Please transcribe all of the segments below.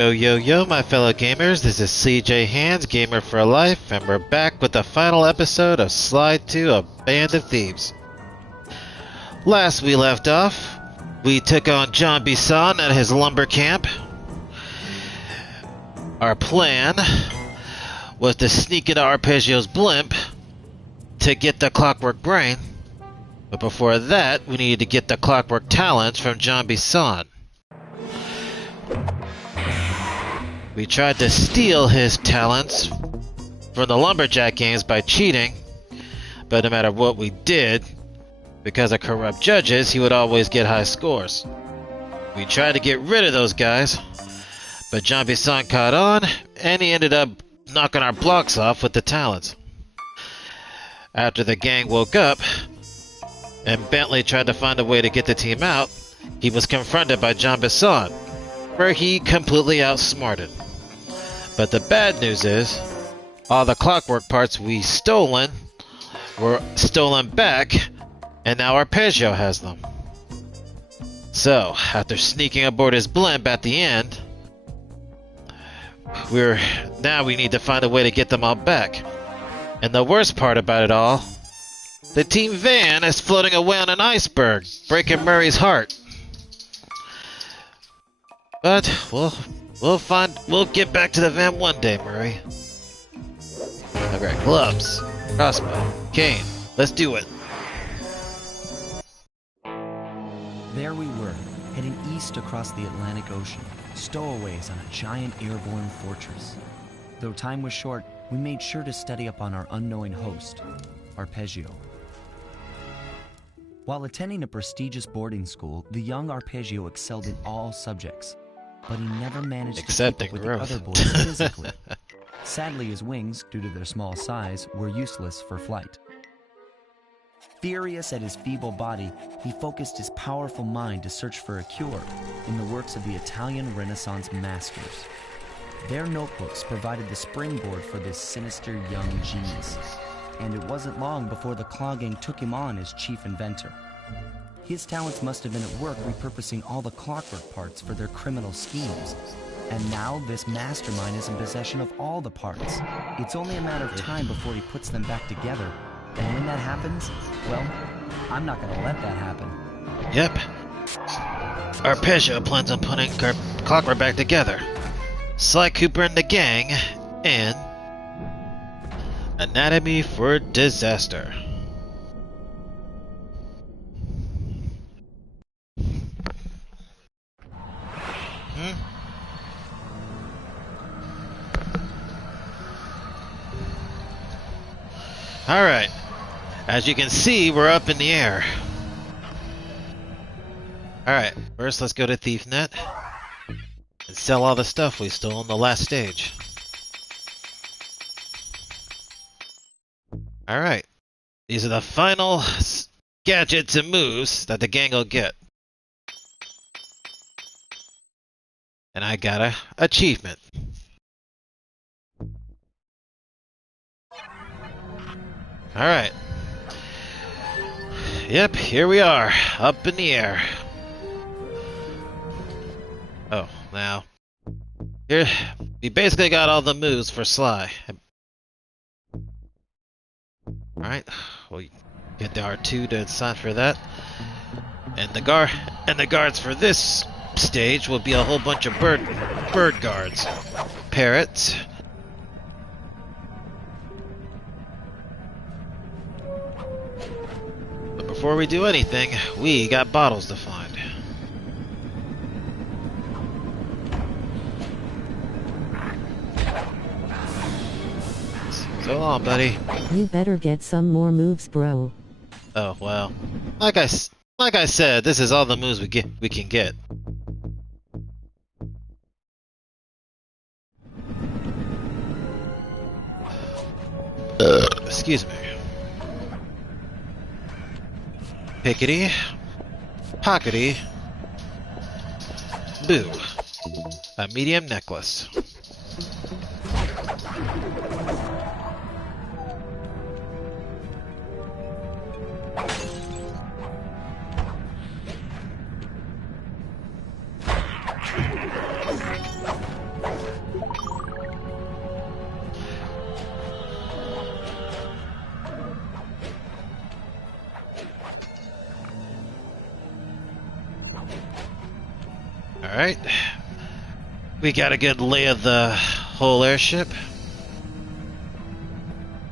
Yo, my fellow gamers, this is CJ Hands, Gamer for Life, and we're back with the final episode of Slide 2 of Band of Thieves. Last we left off, we took on John Bisson at his lumber camp. Our plan was to sneak into Arpeggio's blimp to get the Clockwork brain, but before that, we needed to get the Clockwork talents from John Bisson. We tried to steal his talents from the Lumberjack games by cheating, but no matter what we did, because of corrupt judges, he would always get high scores. We tried to get rid of those guys, but John Bisson caught on, and he ended up knocking our blocks off with the talents. After the gang woke up, and Bentley tried to find a way to get the team out, he was confronted by John Bisson, where he completely outsmarted. But the bad news is, all the Clockwork parts we stolen were stolen back, and now Arpeggio has them. So, after sneaking aboard his blimp at the end, now we need to find a way to get them all back. And the worst part about it all, the team van is floating away on an iceberg, breaking Murray's heart. But we'll get back to the van one day, Murray. Alright, gloves, crossbow, cane, let's do it. There we were, heading east across the Atlantic Ocean, stowaways on a giant airborne fortress. Though time was short, we made sure to study up on our unknowing host, Arpeggio. While attending a prestigious boarding school, the young Arpeggio excelled in all subjects, but he never managed to keep up with the other boys physically. Sadly, his wings, due to their small size, were useless for flight. Furious at his feeble body, he focused his powerful mind to search for a cure in the works of the Italian Renaissance masters. Their notebooks provided the springboard for this sinister young genius, and it wasn't long before the Claw Gang took him on as chief inventor. His talents must have been at work repurposing all the Clockwork parts for their criminal schemes. And now this mastermind is in possession of all the parts. It's only a matter of time before he puts them back together. And when that happens, well, I'm not gonna let that happen. Yep. Arpeggio plans on putting Clockwork back together. Sly Cooper and the gang, and Anatomy for Disaster. Alright, as you can see, we're up in the air. Alright, first let's go to ThiefNet and sell all the stuff we stole in the last stage. Alright, these are the final gadgets and moves that the gang will get. And I got a achievement. Alright. Yep, here we are, up in the air. Oh, now. Here, we basically got all the moves for Sly. Alright, we'll get the R2 to sign for that. And the guards for this stage will be a whole bunch of bird guards. Parrots. But before we do anything, we got bottles to find. So long, buddy. You better get some more moves, bro. Oh, well. Like I said, this is all the moves we can get. Excuse me. Pickety, pockety, boo. A medium necklace. Alright. We got a good lay of the whole airship.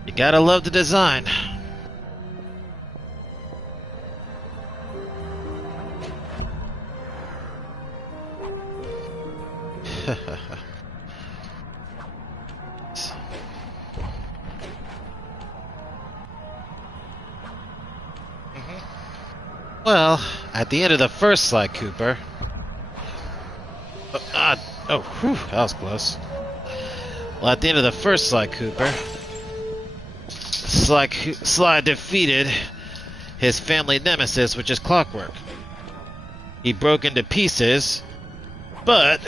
You gotta love the design. Well, at the end of the first Sly Cooper... whew, that was close. Well, at the end of the first Sly Cooper, Sly defeated his family nemesis, which is Clockwork. He broke into pieces, but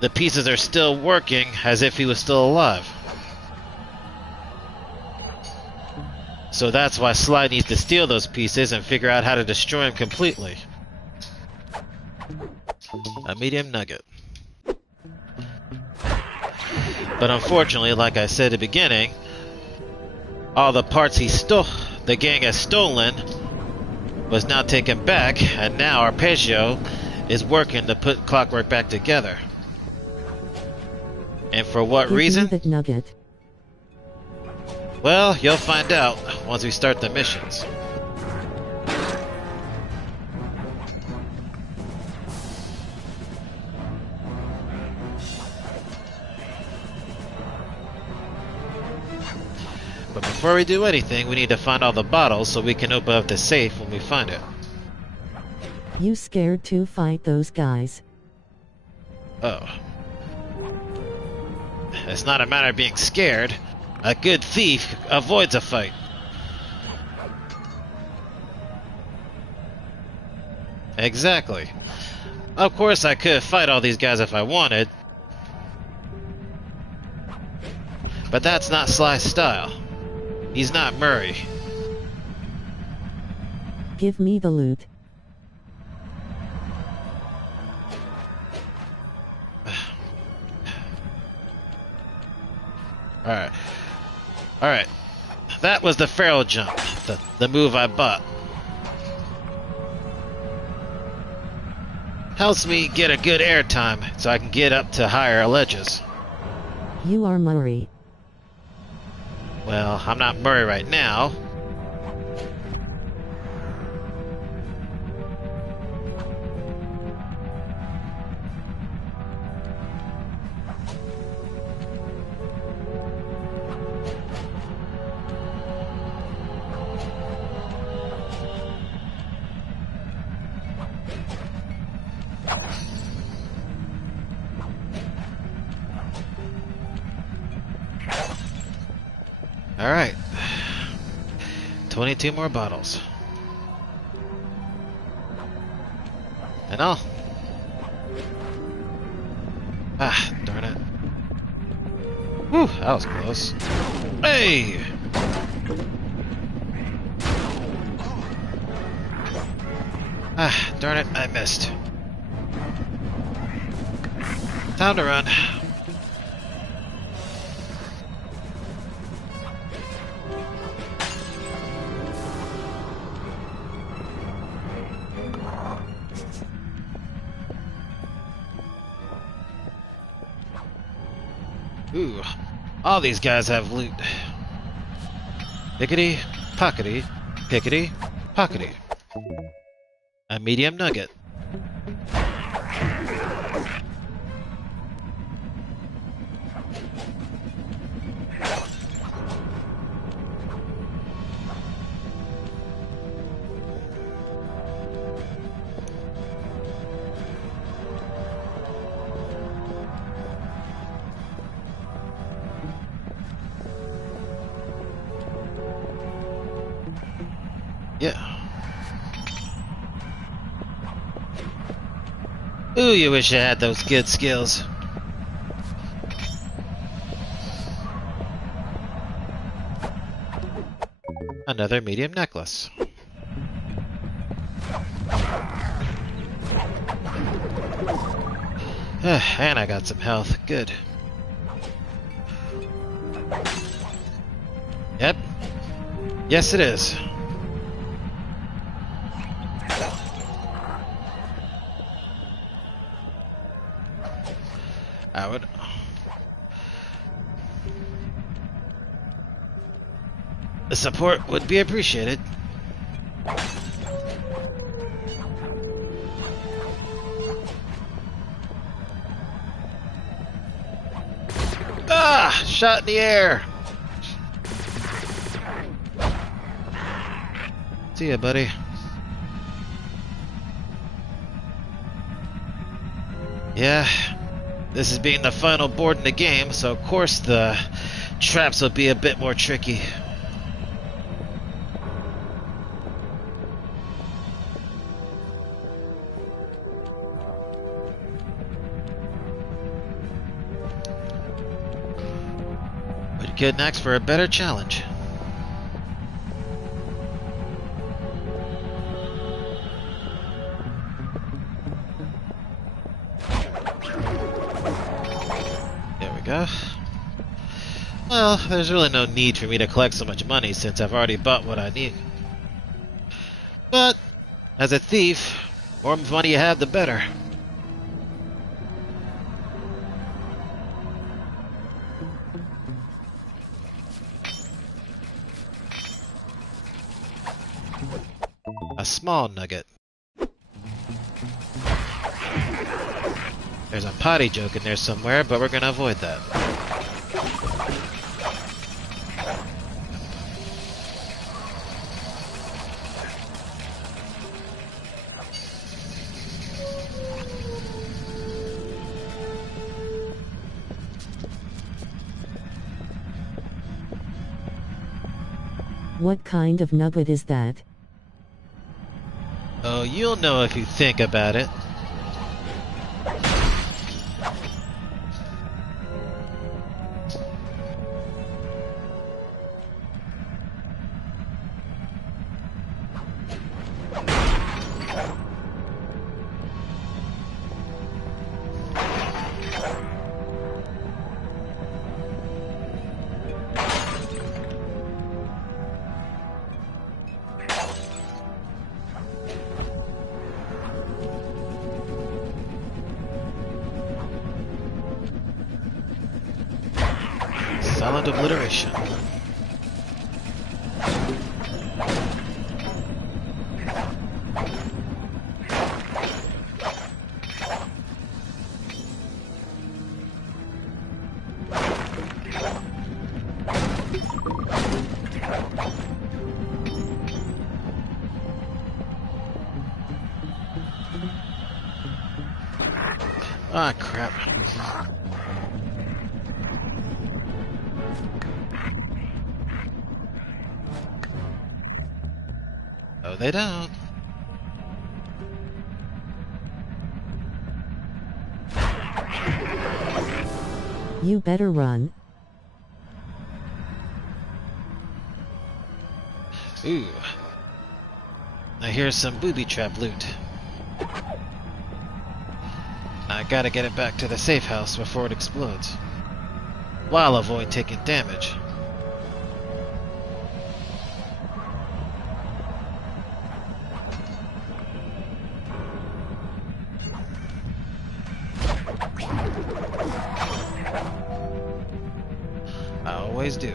the pieces are still working as if he was still alive. So that's why Sly needs to steal those pieces and figure out how to destroy him completely. A medium nugget. But unfortunately, like I said at the beginning, all the parts the gang has stolen was now taken back, and now Arpeggio is working to put Clockwork back together. And for what reason? Give me that nugget. Well, you'll find out once we start the missions. But before we do anything, we need to find all the bottles so we can open up the safe when we find it. You scared to fight those guys? Oh. It's not a matter of being scared. A good thief avoids a fight. Exactly. Of course I could fight all these guys if I wanted. But that's not Sly's style. He's not Murray. Give me the loot. Alright. That was the Pharaoh jump, the move I bought. Helps me get a good air time so I can get up to higher ledges. You are Murray. Well, I'm not Murray right now. Alright. 22 more bottles. And all. Ah, darn it. Whew, that was close. Hey! Ah, darn it, I missed. Time to run. Ooh, all these guys have loot. Pickety, pockety, pickety, pockety. A medium nugget. Yeah. Ooh, you wish I had those good skills. Another medium necklace. And I got some health. Good. Yep. Yes, it is. I would... The support would be appreciated. Ah! Shot in the air! See ya, buddy. Yeah, this is being the final board in the game, so of course the traps will be a bit more tricky. But get next for a better challenge. Go. Well, there's really no need for me to collect so much money since I've already bought what I need. But, as a thief, the more money you have, the better. A small nugget. There's a potty joke in there somewhere, but we're gonna avoid that. What kind of nugget is that? Oh, you'll know if you think about it. Solid obliteration. Ah, crap. No, they don't. You better run. Ooh. Now here's some booby trap loot. I gotta get it back to the safe house before it explodes, while avoid taking damage. I always do.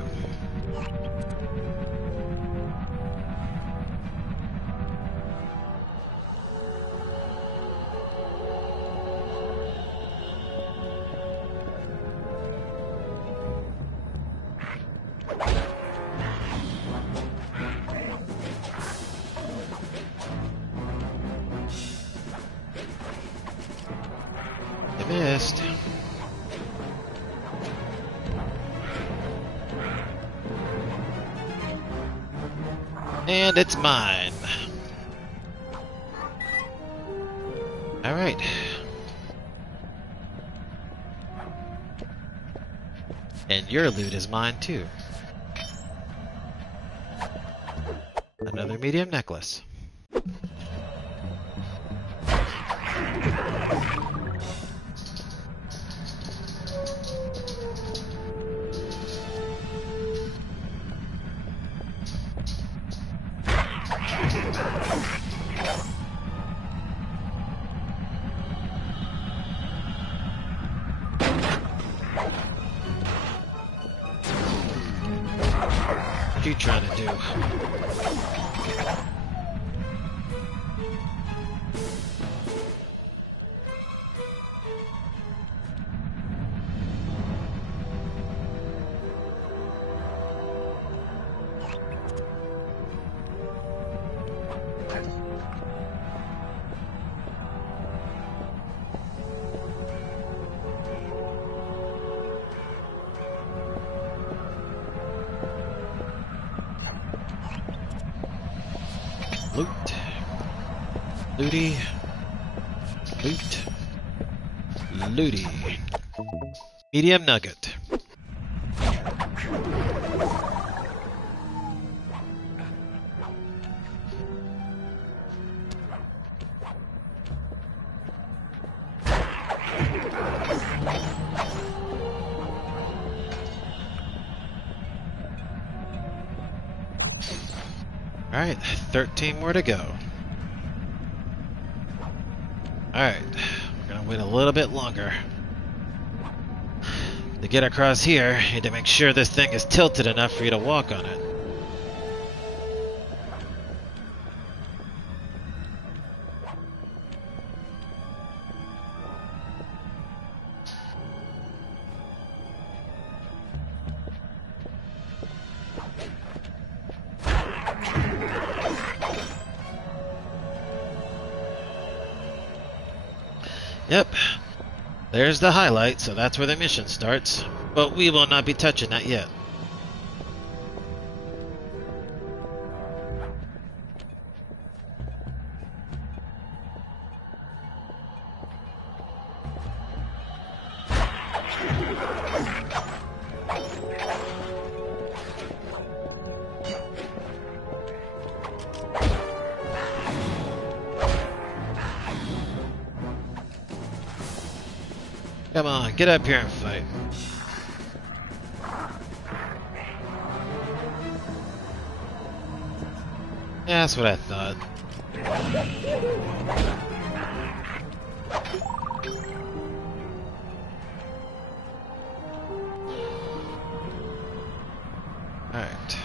You missed. And it's mine. All right. And your loot is mine too. Another medium necklace. What you trying to do? Loot. Looty. Loot. Looty. Medium nugget. Alright, 13 more to go. Alright, we're gonna wait a little bit longer. To get across here, you need to make sure this thing is tilted enough for you to walk on it. Yep, there's the highlight, so that's where the mission starts, but we will not be touching that yet. Come on, get up here and fight. Yeah, that's what I thought. Alright.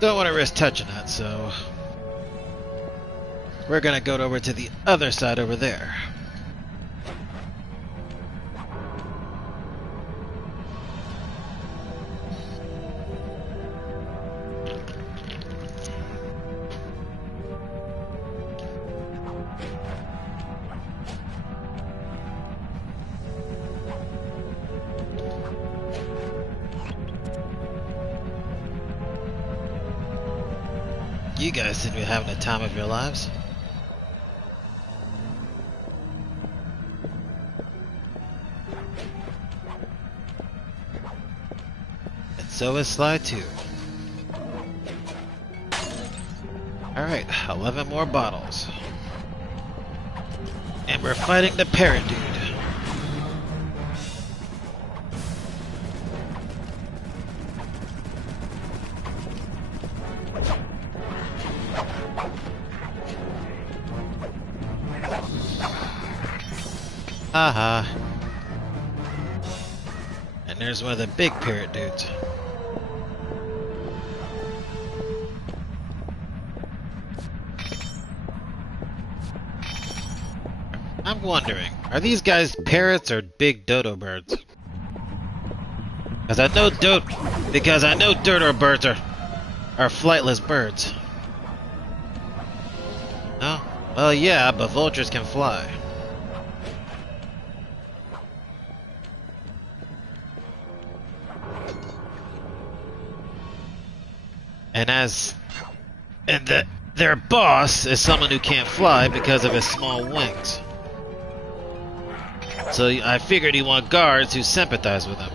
Don't want to risk touching that, so we're gonna go over to the other side over there. You guys seem to be having the time of your lives. And so is Sly too. Alright, 11 more bottles. And we're fighting the parrot dude. Haha. And there's one of the big parrot dudes. I'm wondering, are these guys parrots or big dodo birds? Because I know dodo birds are flightless birds. No? Well, yeah, but vultures can fly. Their boss is someone who can't fly because of his small wings. So I figured he want guards who sympathize with him.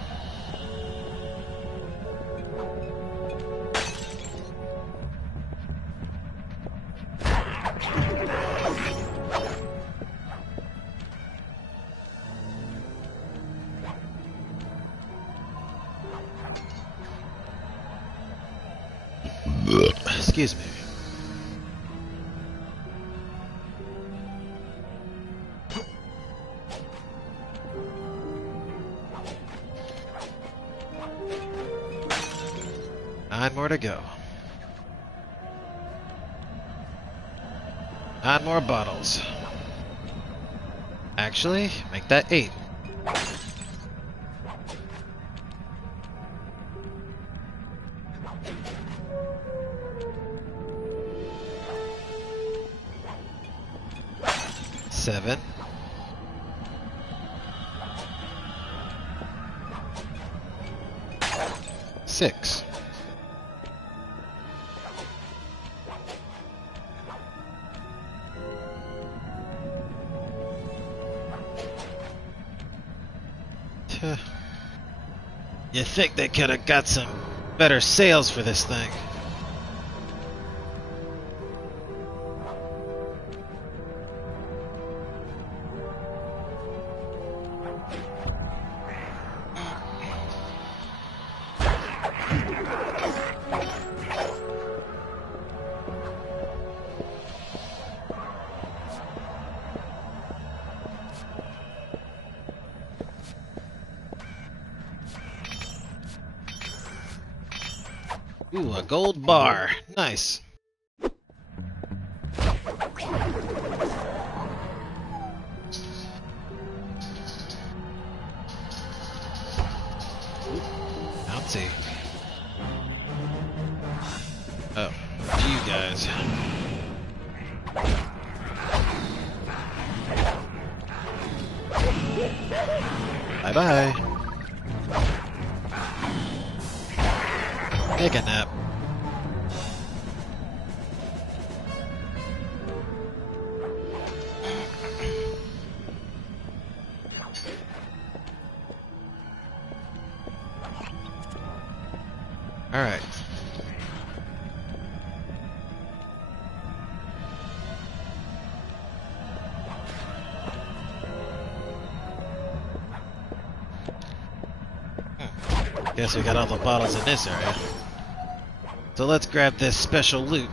Excuse me. Nine more to go. 9 more bottles. Actually, make that 8. Seven. 6. You think they could have got some better sales for this thing? Ooh, a gold bar. Nice. Bouncy. Oh, you guys. Bye-bye. Take a nap. All right. Guess we got all the bottles in this area. So let's grab this special loot.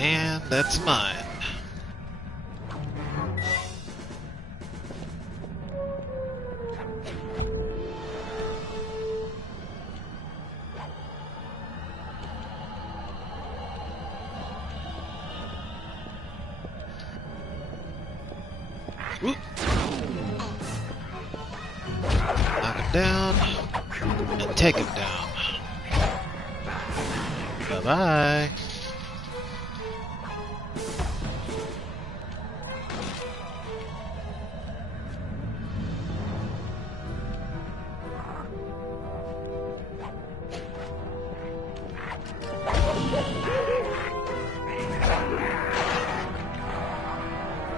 And that's mine. Whoop. Knock him down and take him down. Bye-bye.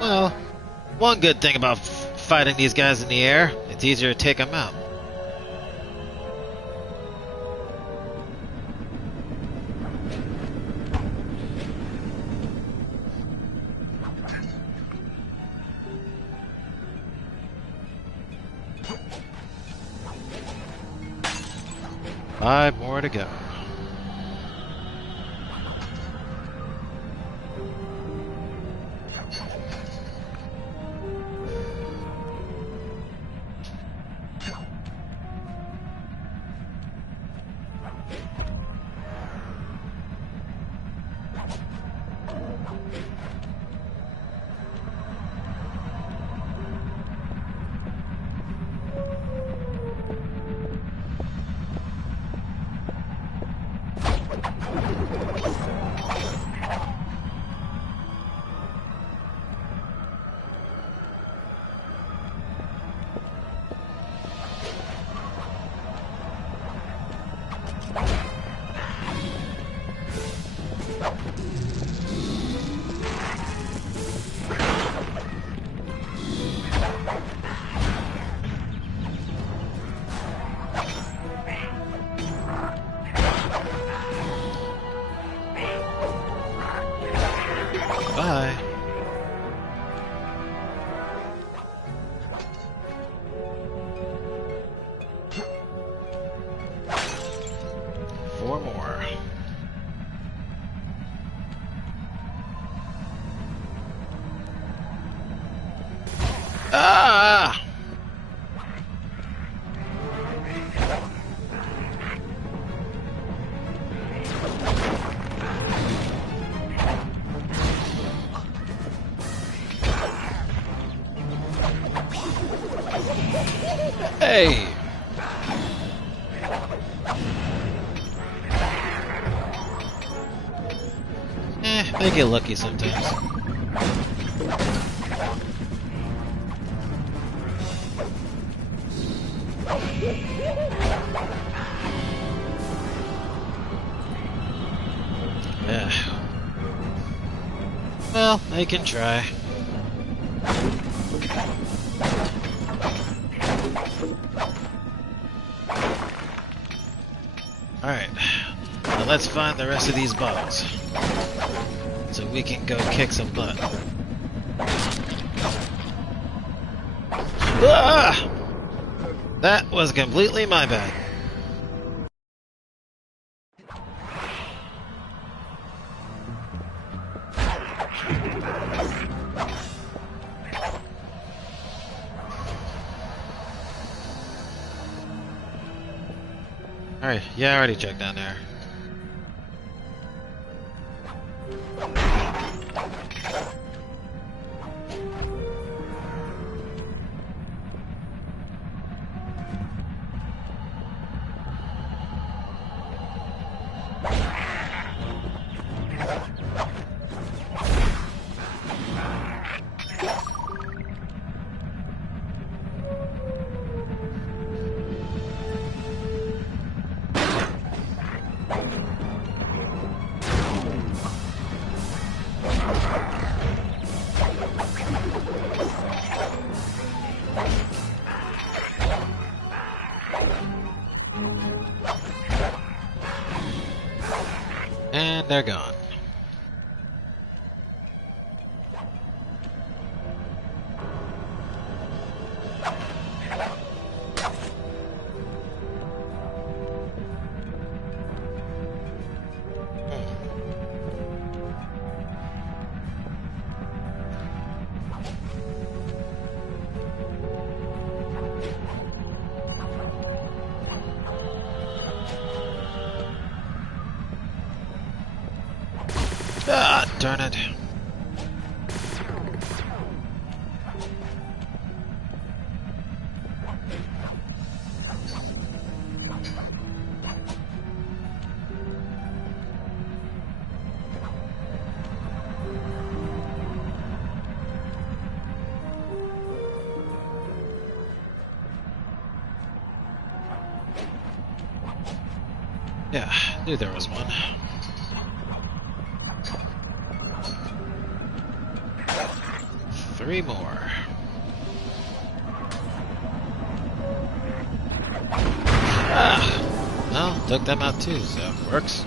Well, one good thing about fighting these guys in the air, it's easier to take them out. Five more to go. Bye. Four more. Ah! Hey! They get lucky sometimes. Yeah. Well, they can try. Alright, now let's find the rest of these bottles, so we can go kick some butt. Ah! That was completely my bad. Alright, yeah, I already checked down there. And they're gone. Ah, darn it. Yeah, knew there was one. Three more. Ah! Well, took them out too, so it works.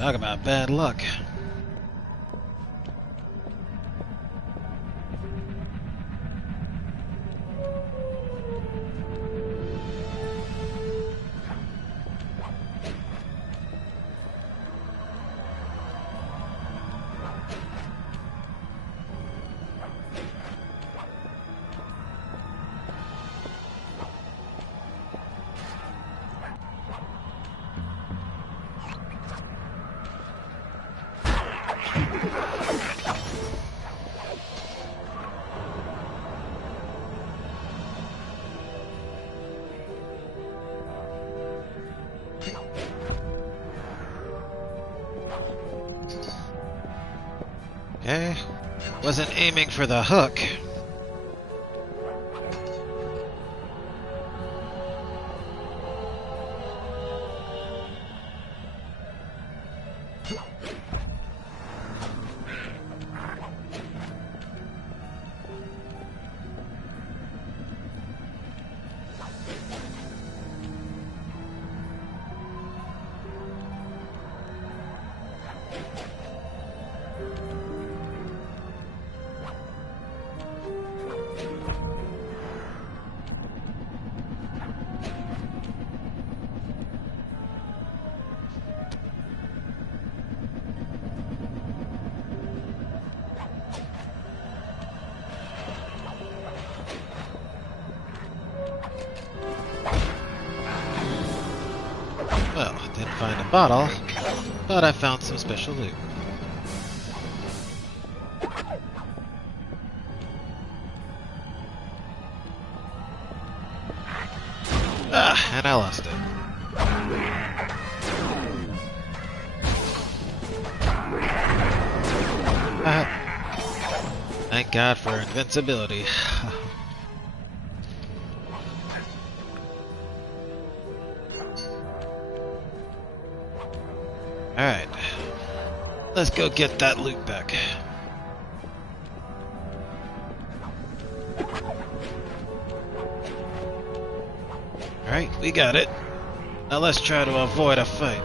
Talk about bad luck. Okay. Wasn't aiming for the hook. Well, didn't find a bottle, but I found some special loot. Ah, and I lost it. Thank God for invincibility. Alright. Let's go get that loot back. Alright, we got it. Now let's try to avoid a fight.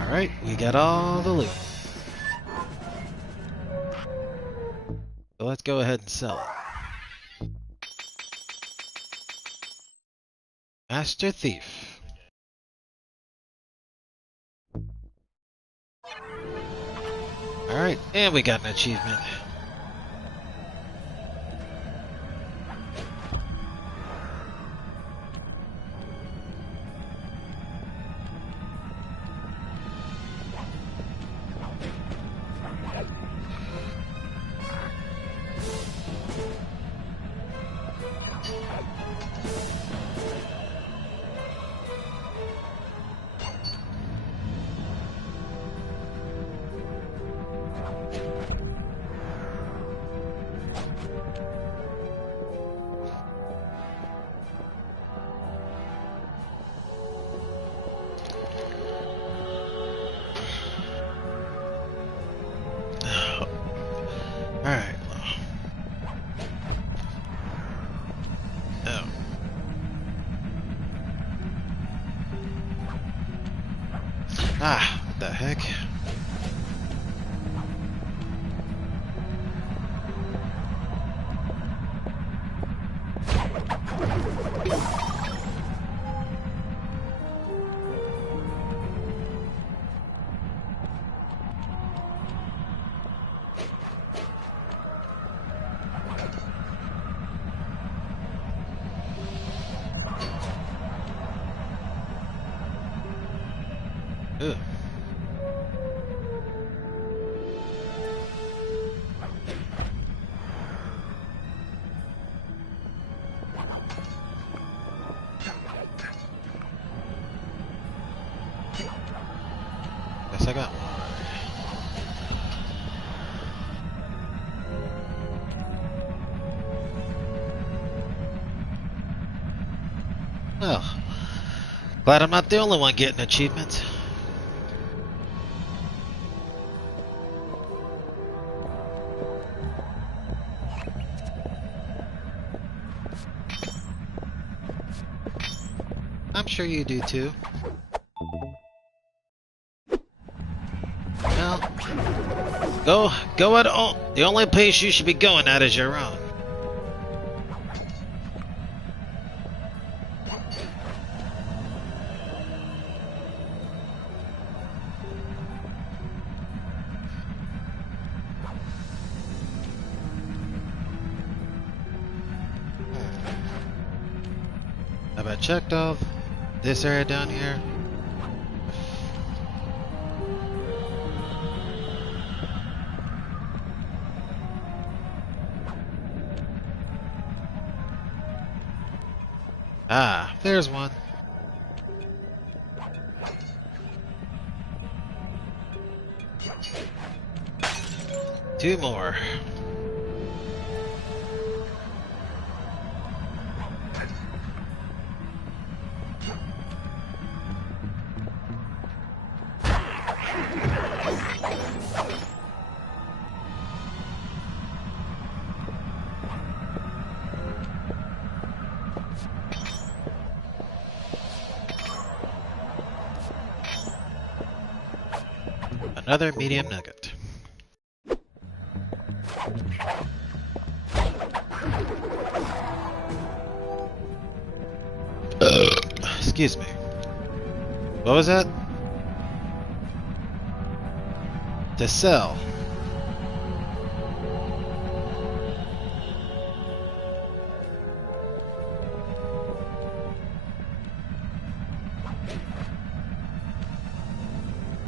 Alright, we got all the loot. So let's go ahead and sell it. Master Thief. Alright, and we got an achievement. Oh, glad I'm not the only one getting achievements. I'm sure you do too. Well, go at all. The only place you should be going at is your own. Have I checked off this area down here? Ah, there's one. Two more. Another medium nugget. Excuse me. What was that? To sell.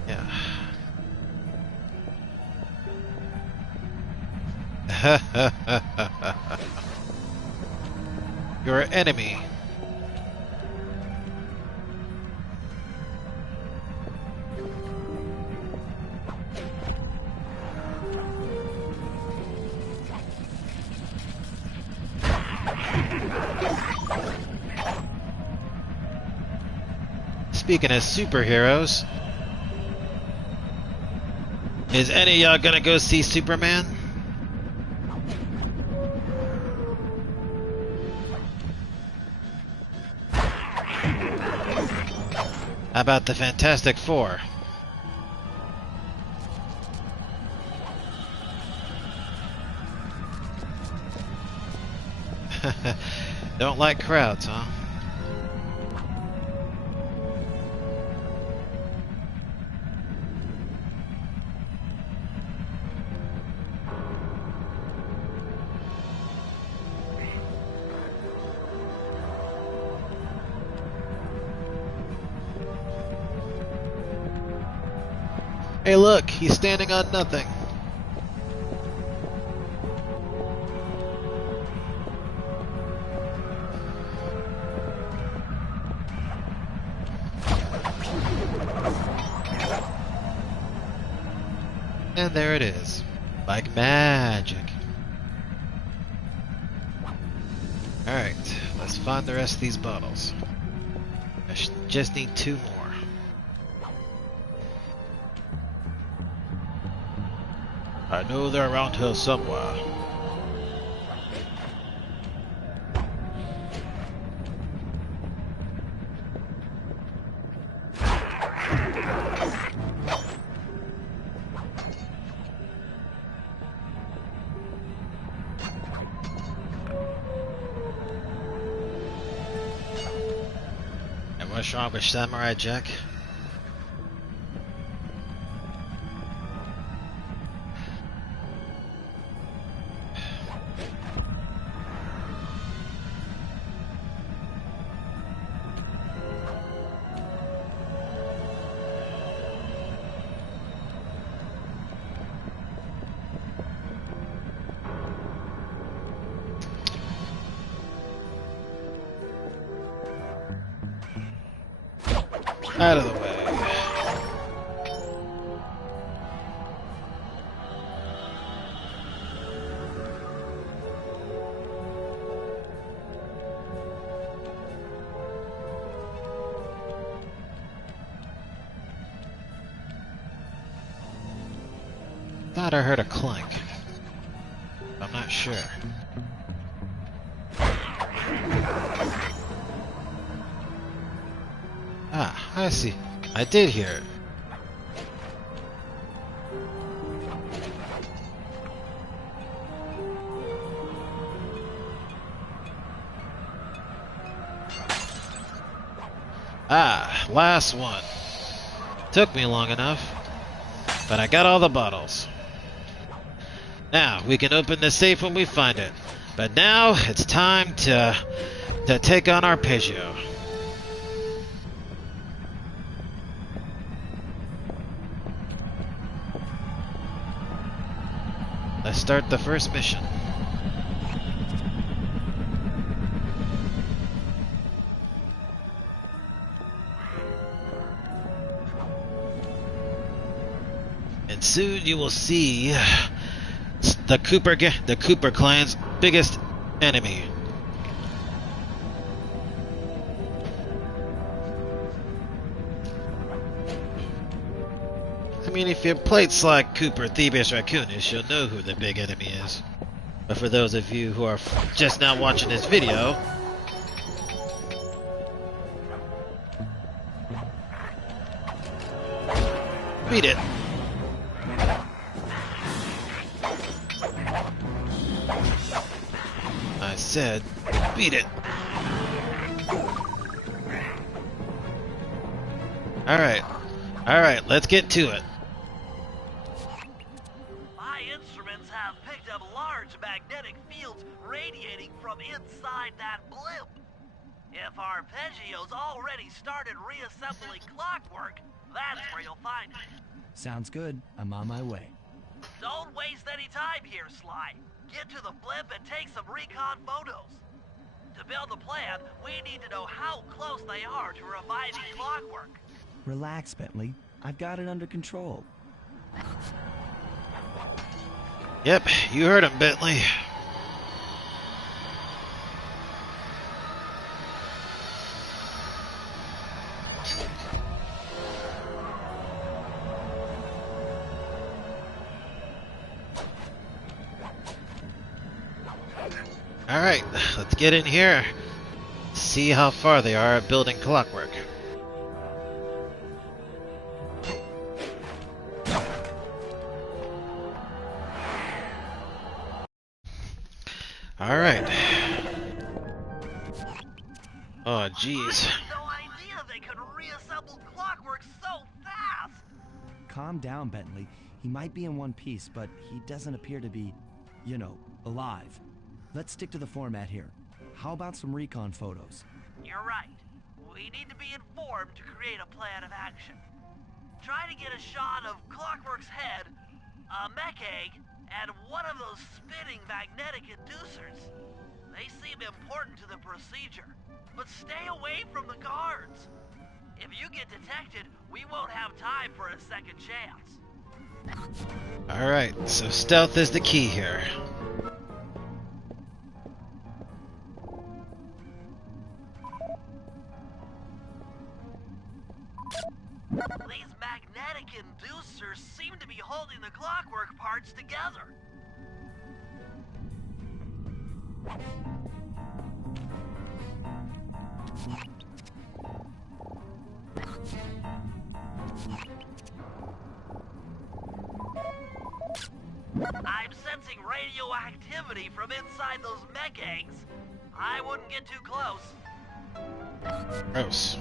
Yeah. Your enemy. Speaking of superheroes, is any of y'all gonna go see Superman? How about the Fantastic Four? Don't like crowds, huh? Hey look, he's standing on nothing. And there it is. Like magic. Alright, let's find the rest of these bottles. I just need two more. I know they're around here somewhere. And what's wrong with Samurai Jack? Out of the way. thought I heard a clank. I'm not sure. Ah, I see. I did hear it. Ah, last one. Took me long enough, but I got all the bottles. Now, we can open the safe when we find it. But now, it's time to take on Arpeggio. Let's start the first mission. And soon you will see the Cooper clan's biggest enemy. I mean, if you played Sly Cooper Thieves Raccoonish, you'll know who the big enemy is. But for those of you who are just now watching this video, beat it. I said, beat it. Alright, let's get to it. My instruments have picked up large magnetic fields radiating from inside that blimp. If Arpeggio's already started reassembling Clockwork, that's where you'll find it. Sounds good. I'm on my way. Don't waste any time here, Sly. Get to the blimp and take some recon photos. To build the plan, we need to know how close they are to reviving Clockwork. Relax, Bentley. I've got it under control. Yep, you heard him, Bentley. Alright, let's get in here. See how far they are at building Clockwork. Alright. Oh, jeez. I had no idea they could reassemble Clockwork so fast! Calm down, Bentley. He might be in one piece, but he doesn't appear to be, you know, alive. Let's stick to the format here. How about some recon photos? You're right. We need to be informed to create a plan of action. Try to get a shot of Clockwork's head, a mech egg, and one of those spinning magnetic inducers. They seem important to the procedure, but stay away from the guards. If you get detected, we won't have time for a second chance. Alright, so stealth is the key here. These magnetic inducers seem to be holding the Clockwork parts together. I'm sensing radioactivity from inside those mech eggs. I wouldn't get too close. Gross.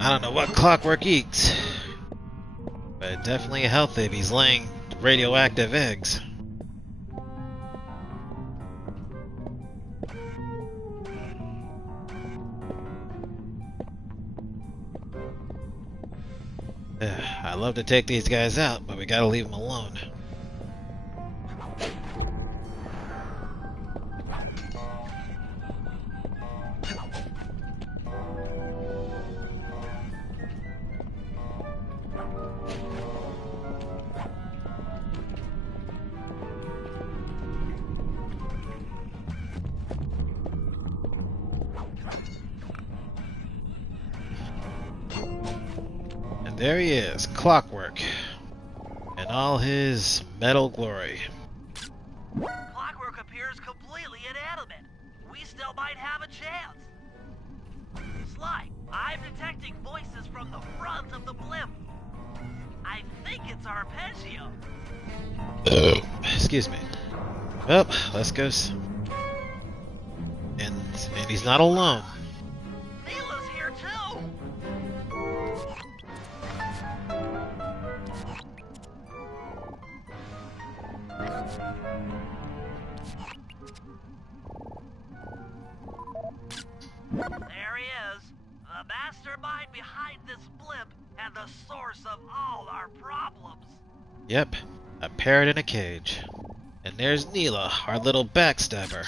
I don't know what Clockwork eats, but definitely healthy if he's laying radioactive eggs. I'd love to take these guys out, but we gotta leave them alone. There he is, Clockwork. in all his metal glory. Clockwork appears completely inanimate. We still might have a chance. Sly, I'm detecting voices from the front of the blimp. I think it's Arpeggio. Excuse me. Well, let's go. And he's not alone. Neela's here too. There he is, the mastermind behind this blimp and the source of all our problems. Yep, a parrot in a cage. And there's Neela, our little backstabber.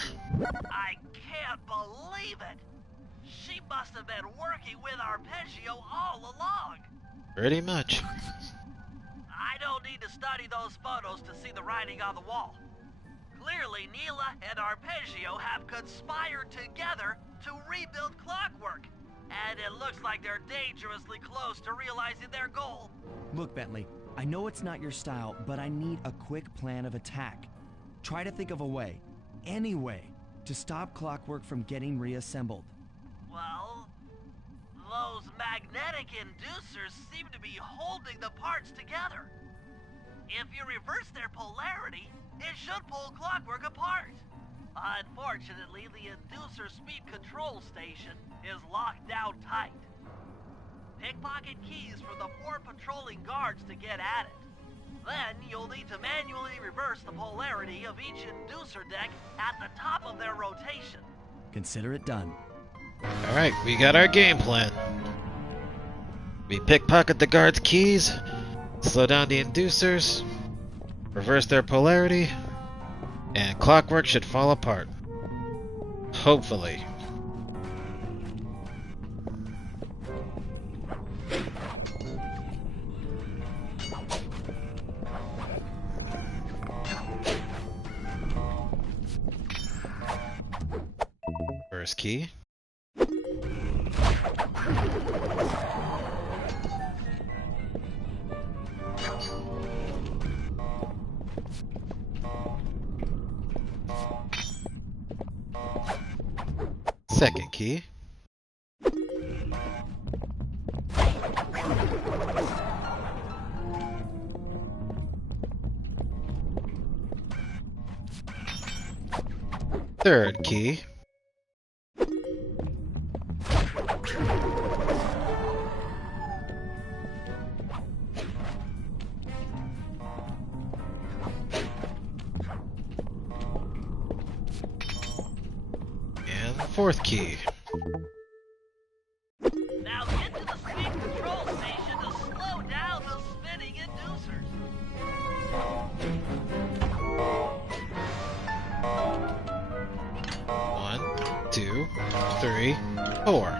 I can't believe it. She must have been working with Arpeggio all along. Pretty much. I don't need to study those photos to see the writing on the wall. Clearly, Neela and Arpeggio have conspired together to rebuild Clockwork. And it looks like they're dangerously close to realizing their goal. Look, Bentley, I know it's not your style, but I need a quick plan of attack. Try to think of a way, any way, to stop Clockwork from getting reassembled. Well, those magnetic inducers seem to be holding the parts together. If you reverse their polarity, it should pull Clockwork apart. Unfortunately, the inducer speed control station is locked down tight. Pickpocket keys for the 4 patrolling guards to get at it. Then you'll need to manually reverse the polarity of each inducer deck at the top of their rotation. Consider it done. Alright, we got our game plan. We pickpocket the guards' keys, slow down the inducers, reverse their polarity, and Clockwork should fall apart. Hopefully. First key. Second key. Third key. Fourth key. Now get to the speed control station to slow down the spinning inducers. One, two, three, four.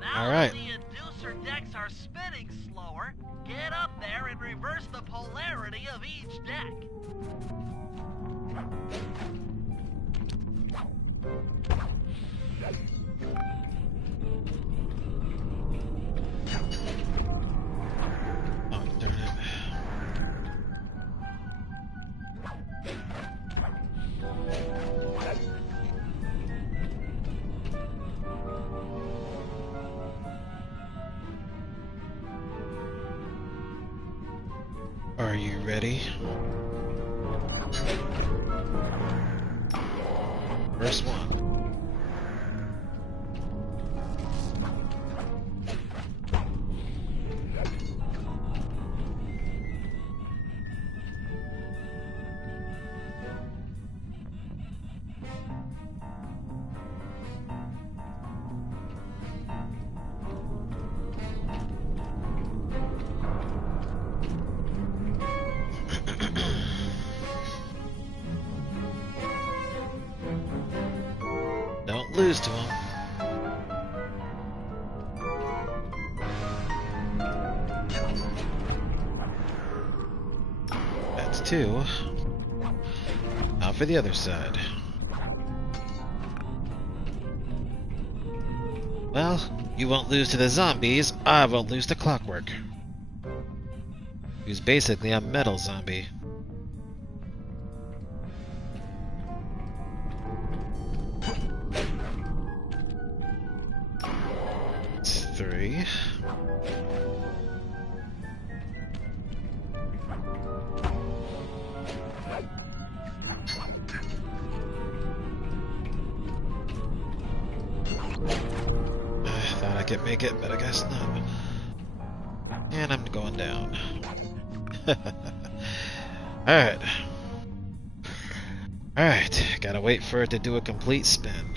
Now All right. that the inducer decks are spinning slower, get up there and reverse the polarity of each deck. Oh, darn it. Are you ready? First one. Don't lose to him. That's two. Now for the other side. Well, You won't lose to the zombies, I won't lose to Clockwork. Who's basically a metal zombie. It's 3. Thought I could make it, but I guess not. And I'm going down. Alright. Alright, gotta wait for it to do a complete spin.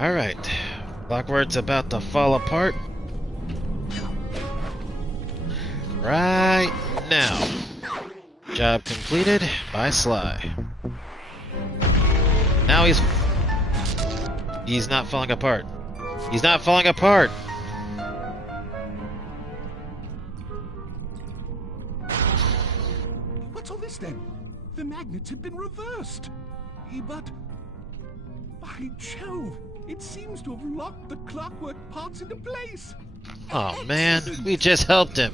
Alright, Clockwork's about to fall apart. Right now. Job completed by Sly. Now he's not falling apart. He's not falling apart. What's all this then? The magnets have been reversed. But by Jove, it seems to have locked the clockwork parts into place. Oh man, we just helped him.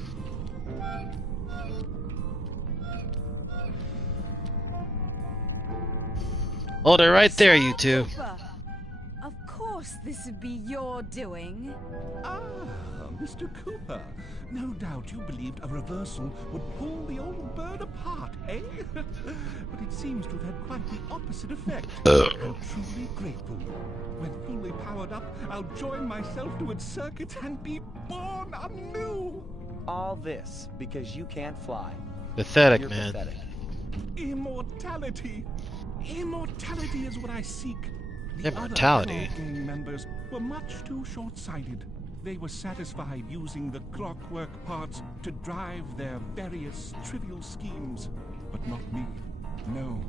Hold it right there, you two. Of course this would be your doing. Ah, Mr. Cooper. No doubt you believed a reversal would pull the old bird apart, eh? But it seems to have had quite the opposite effect. I'm truly grateful. When fully powered up, I'll join myself to its circuit and be born anew. All this because you can't fly. Pathetic, You're man. pathetic. Immortality. Immortality is what I seek. The Immortality? other Claw Gang members were much too short-sighted. They were satisfied using the clockwork parts to drive their various trivial schemes. But not me. No.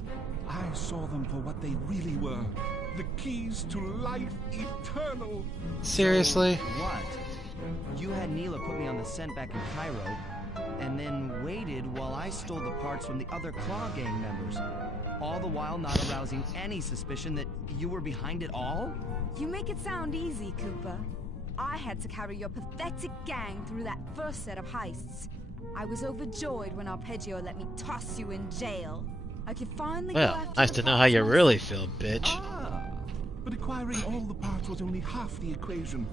I saw them for what they really were. The keys to life eternal. Seriously? What? You had Neela put me on the scent back in Cairo, and then waited while I stole the parts from the other Claw Gang members. All the while not arousing any suspicion that you were behind it all? You make it sound easy, Cooper. I had to carry your pathetic gang through that first set of heists. I was overjoyed when Arpeggio let me toss you in jail. I could finally go Well, after nice the to know how you parts really feel, bitch. Ah, but acquiring all the parts was only half the equation.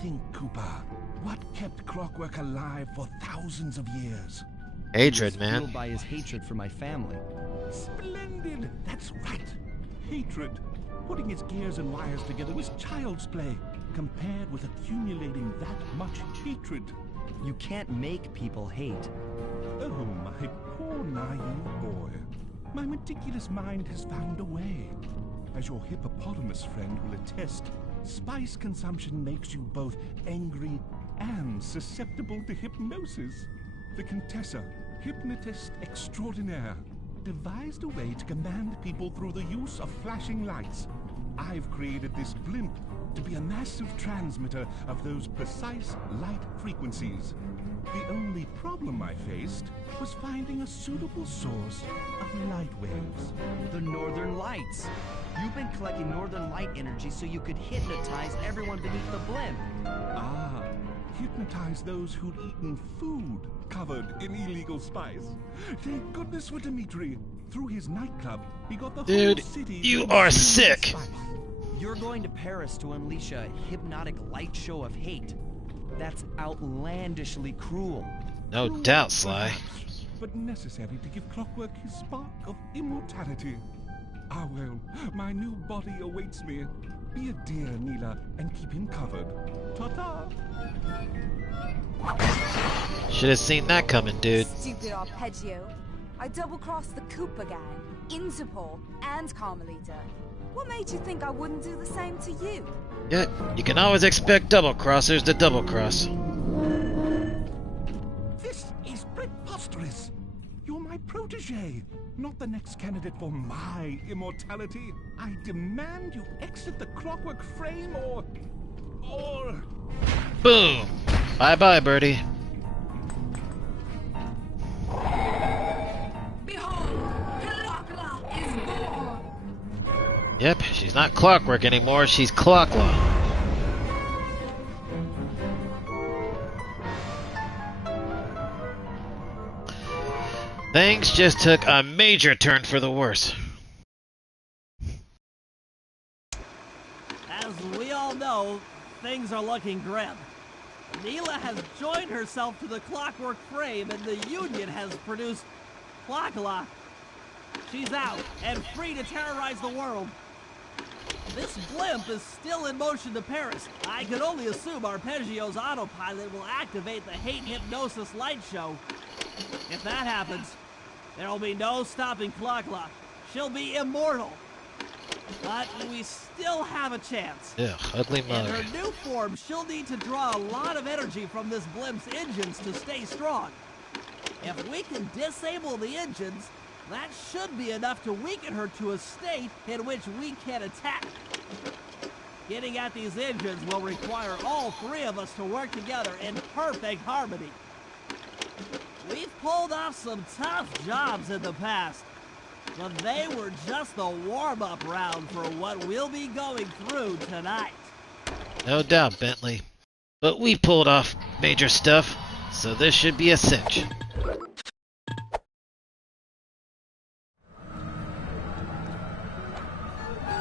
Think, Cooper. What kept Clockwork alive for thousands of years? Hatred, He was man. fueled by his hatred for my family. Splendid! That's right. Hatred. Putting its gears and wires together was child's play, compared with accumulating that much hatred. You can't make people hate. Oh, my poor naive boy. My meticulous mind has found a way. As your hippopotamus friend will attest, spice consumption makes you both angry and susceptible to hypnosis. The Contessa, hypnotist extraordinaire, devised a way to command people through the use of flashing lights. I've created this blimp to be a massive transmitter of those precise light frequencies. The only problem I faced was finding a suitable source of light waves. The Northern Lights. You've been collecting Northern Light energy so you could hypnotize everyone beneath the blimp. Ah, hypnotize those who'd eaten food covered in illegal spice. Thank goodness for Dimitri. Through his nightclub, he got the Dude, whole city you to are illegal sick. spice. You're going to Paris to unleash a hypnotic light show of hate. That's outlandishly cruel. No Cruel, doubt, Sly. perhaps, but necessary to give Clockwork his spark of immortality. Ah well, my new body awaits me. Be a dear, Neela, and keep him covered. Ta-ta! Should have seen that coming, dude. Stupid Arpeggio. I double-crossed the Cooper gang, Interpol, and Carmelita. What made you think I wouldn't do the same to you? Yeah, you can always expect double-crossers to double-cross. This is preposterous! You're my protege, not the next candidate for my immortality. I demand you exit the Clockwork frame or... Boom! Bye-bye, birdie. Yep, she's not Clockwork anymore, she's Clockwork. Things just took a major turn for the worse. As we all know, things are looking grim. Neela has joined herself to the Clockwork frame, and the Union has produced Clockla. She's out and free to terrorize the world. This blimp is still in motion to Paris. I can only assume Arpeggio's autopilot will activate the hate hypnosis light show. If that happens, there will be no stopping Clockla. She'll be immortal. But we still have a chance. Ugh, ugly mug. In her new form, she'll need to draw a lot of energy from this blimp's engines to stay strong. If we can disable the engines, that should be enough to weaken her to a state in which we can attack. Getting at these engines will require all three of us to work together in perfect harmony. We've pulled off some tough jobs in the past, but they were just the warm-up round for what we'll be going through tonight. No doubt, Bentley. But we pulled off major stuff, so this should be a cinch.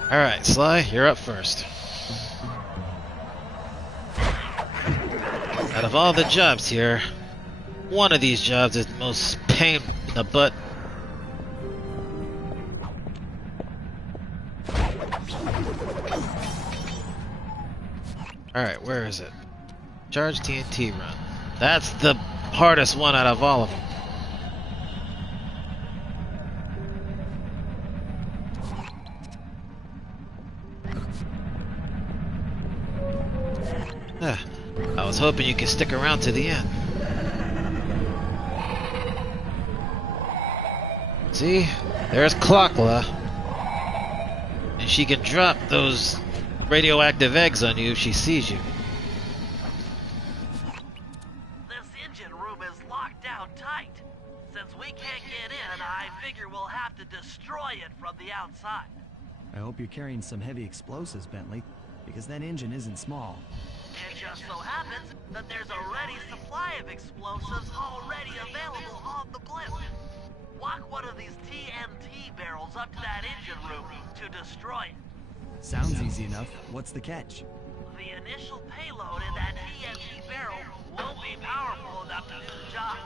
Alright, Sly, you're up first. Out of all the jobs here, one of these jobs is the most pain in the butt. Alright, where is it? Charge TNT run. That's the hardest one out of all of them. I was hoping you could stick around to the end. See? There's Clockla. And she can drop those radioactive eggs on you if she sees you. This engine room is locked down tight. Since we can't get in, I figure we'll have to destroy it from the outside. I hope you're carrying some heavy explosives, Bentley, because that engine isn't small. It just so happens that there's a ready supply of explosives already available on the blimp. Walk one of these TNT barrels up to that engine room to destroy it. Sounds easy enough. What's the catch? The initial payload in that TNT barrel won't be powerful enough to do the job.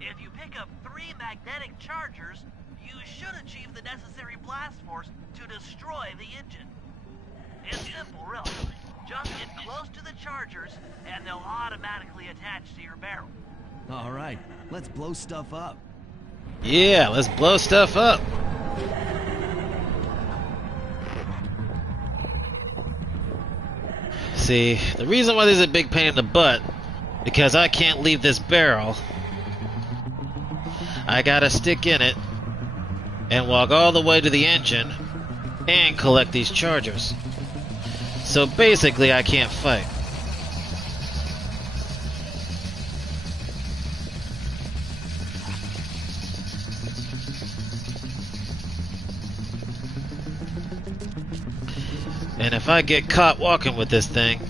If you pick up 3 magnetic chargers, you should achieve the necessary blast force to destroy the engine. It's simple, really. Just get close to the chargers, and they'll automatically attach to your barrel. All right, let's blow stuff up. Yeah, let's blow stuff up. See, the reason why this is a big pain in the butt, because I can't leave this barrel. I gotta stick in it and walk all the way to the engine and collect these chargers. So basically, I can't fight. And if I get caught walking with this thing,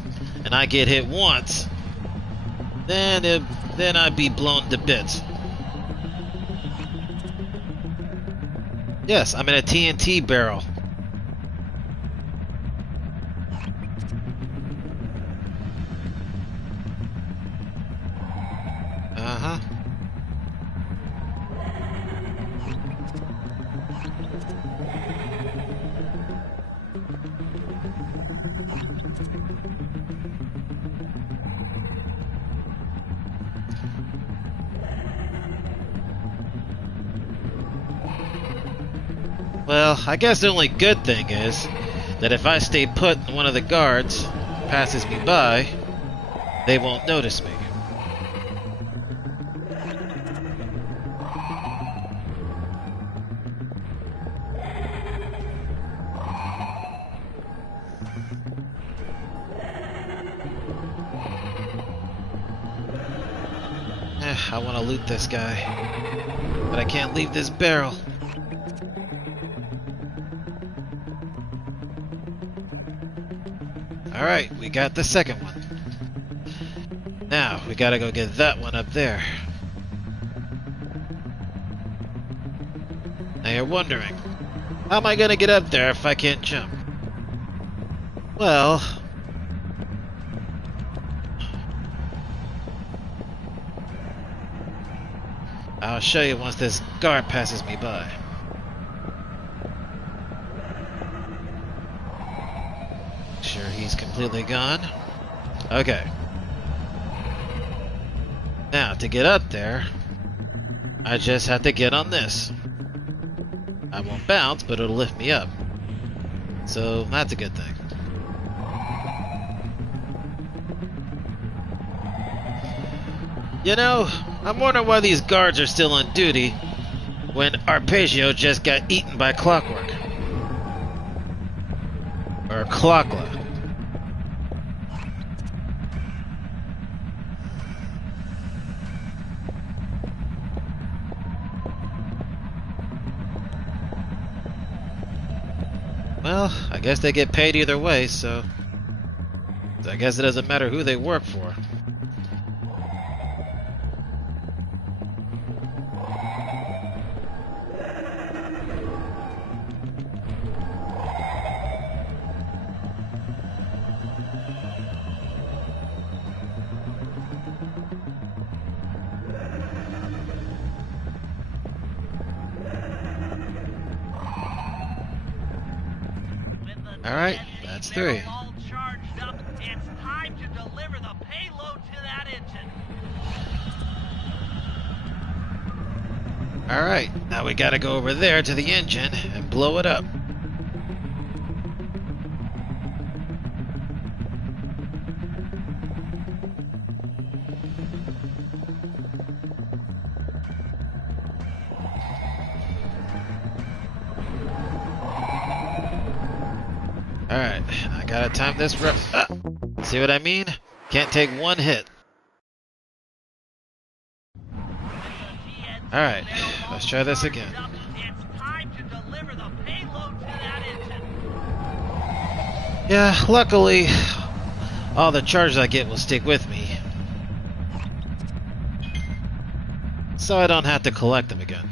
and I get hit once, then I'd be blown to bits. Yes, I'm in a TNT barrel. Uh-huh. Well, I guess the only good thing is that if I stay put and one of the guards passes me by, they won't notice me. I want to loot this guy, but I can't leave this barrel. Alright, we got the second one. Now, we gotta go get that one up there. Now you're wondering, how am I gonna get up there if I can't jump? Well... I'll show you once this guard passes me by. Sure he's completely gone. Okay. Now, to get up there, I just have to get on this. I won't bounce, but it'll lift me up. So, that's a good thing. You know, I'm wondering why these guards are still on duty when Arpeggio just got eaten by Clockwork. Or Clockla. Well, I guess they get paid either way, so I guess it doesn't matter who they work for. Alright, that's 3. All charged up. It's time to deliver the payload to that engine. Alright, now we gotta go over there to the engine and blow it up. Alright, I gotta time this see what I mean? Can't take one hit. Alright, let's try this again. It's time to deliver the payload to that engine. Yeah, luckily, all the charges I get will stick with me. So I don't have to collect them again.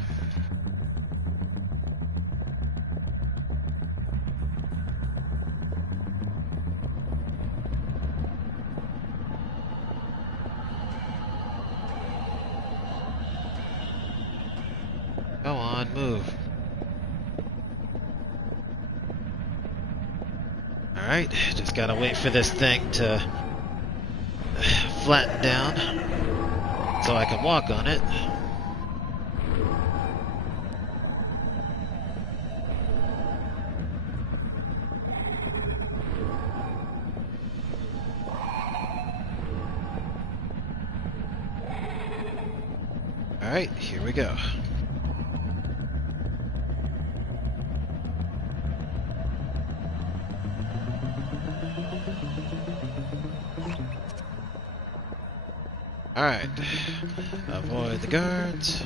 Go on, move. Alright, just gotta wait for this thing to flatten down so I can walk on it. Alright, here we go. Alright, avoid the guards.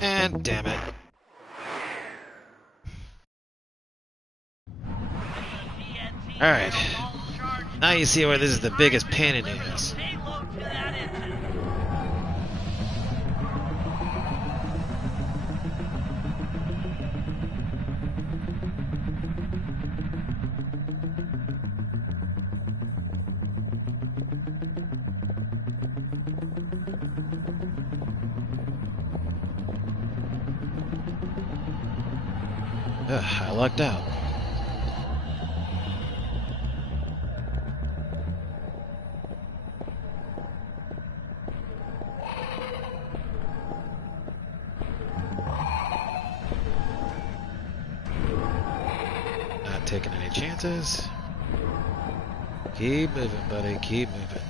And damn it. Alright, now you see where this is the biggest pain in the ass. Payload to that engine. Ugh, I lucked out. Not taking any chances. Keep moving, buddy, keep moving.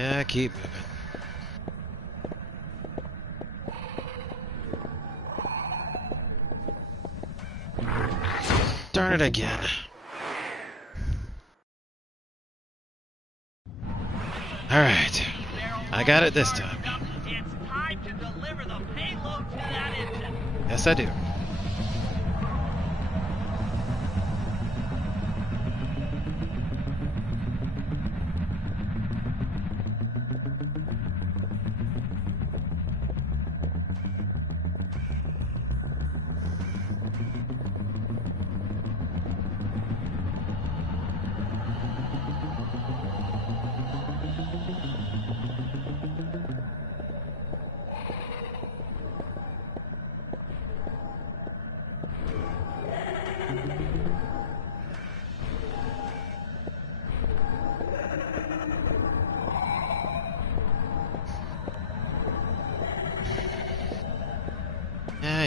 Yeah, keep moving. Darn it again. Alright. I got it this time. It's time to deliver the payload to that engine. Yes, I do.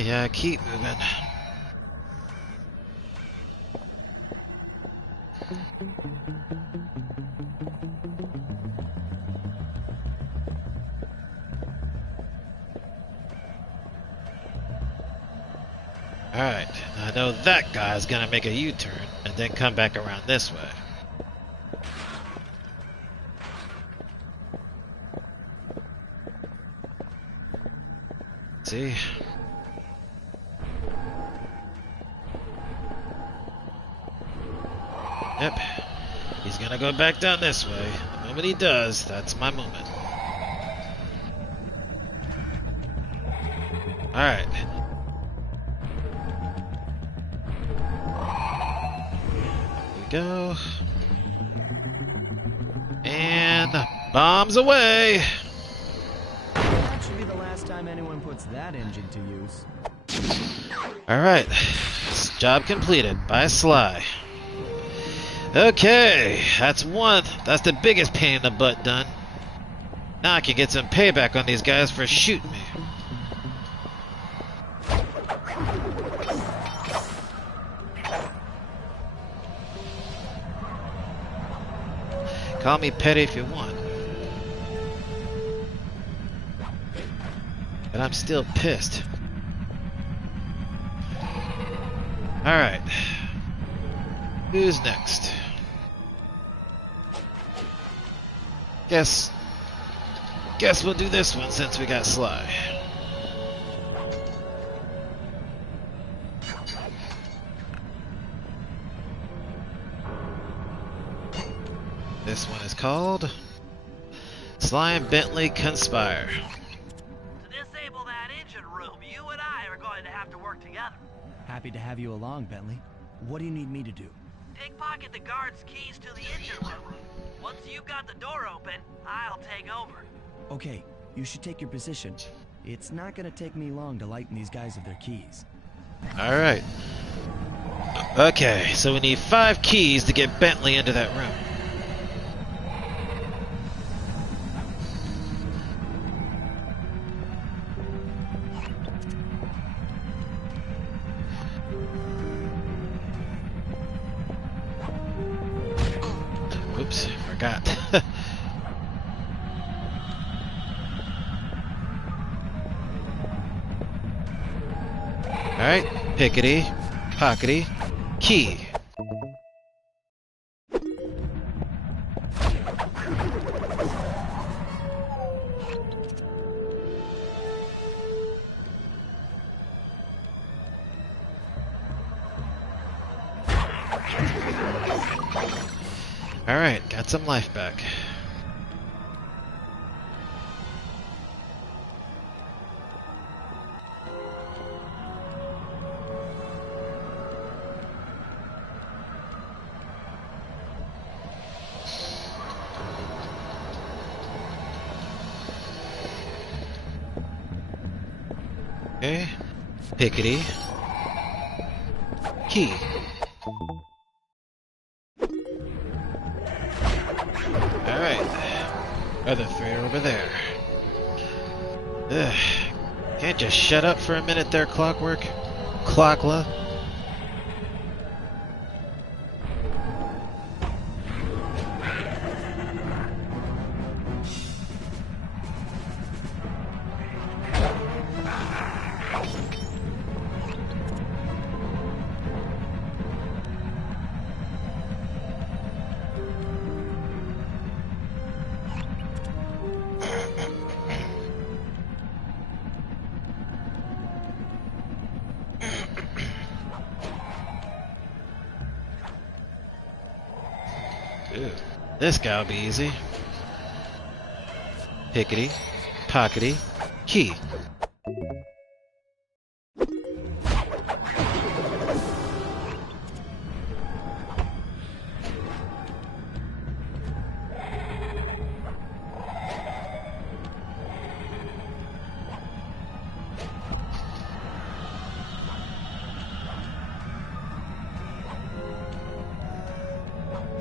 Yeah, keep moving. Alright, I know that guy's gonna make a U-turn and then come back around this way. See? Yep. He's gonna go back down this way. The moment he does, that's my moment. Alright. Here we go. And bombs away! That should be the last time anyone puts that engine to use. Alright. Job completed by Sly. Okay, that's one. That's the biggest pain in the butt done. Now I can get some payback on these guys for shooting me. Call me petty if you want. But I'm still pissed. Alright. Who's next? Guess we'll do this one since we got Sly. This one is called Sly and Bentley Conspire. To disable that engine room, you and I are going to have to work together. Happy to have you along, Bentley. What do you need me to do? Pickpocket the guard's keys to the engine room. Once you've got the door open, I'll take over. Okay, you should take your position. It's not gonna take me long to lighten these guys of their keys. Alright. Okay, so we need 5 keys to get Bentley into that room. Oops, forgot. Alright, pickety, pockety, key. Alright, got some life back. Okay, pickety, key. Alright, other 3 are over there. Ugh. Can't just shut up for a minute there, Clockwork? Clockla? Ooh, this guy'll be easy. Pickety, pockety, key.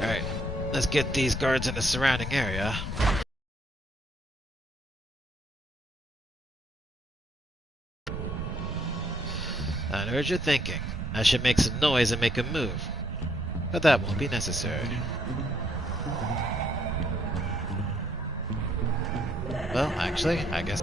Alright, let's get these guards in the surrounding area. I heard you thinking. I should make some noise and make a move. But that won't be necessary. Well, actually, I guess...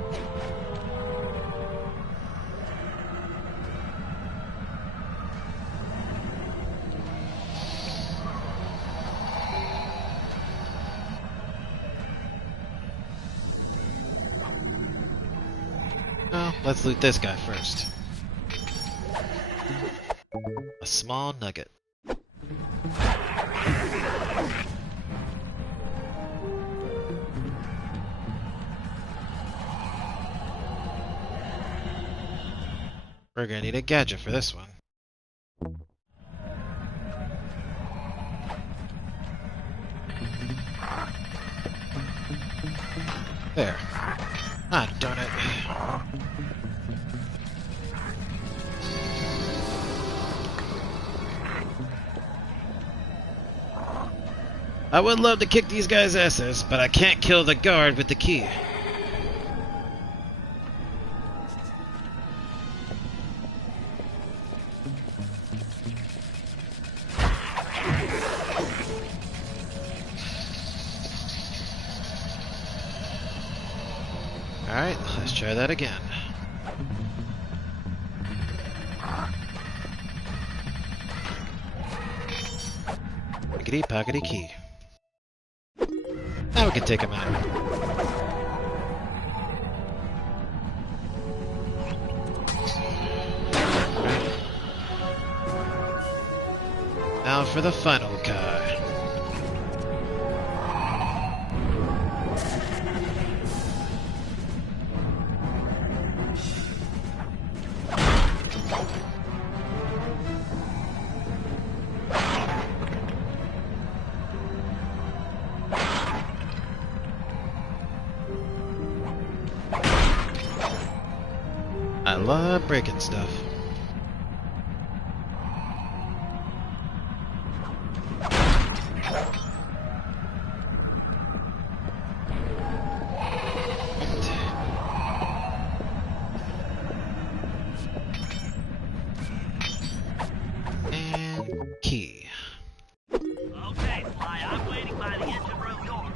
Well, let's loot this guy first. A small nugget. We're gonna need a gadget for this one. There. Ah, darn it. I would love to kick these guys' asses, but I can't kill the guard with the key. Alright, let's try that again. Pickety pockety key. Now we can take him out. Right. Now for the final guy. I love breaking stuff. And key. Okay, Sly, I'm waiting by the engine room door.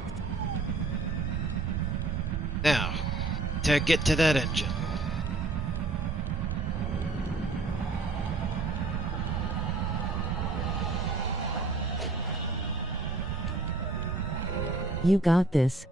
Now, to get to that engine. You got this.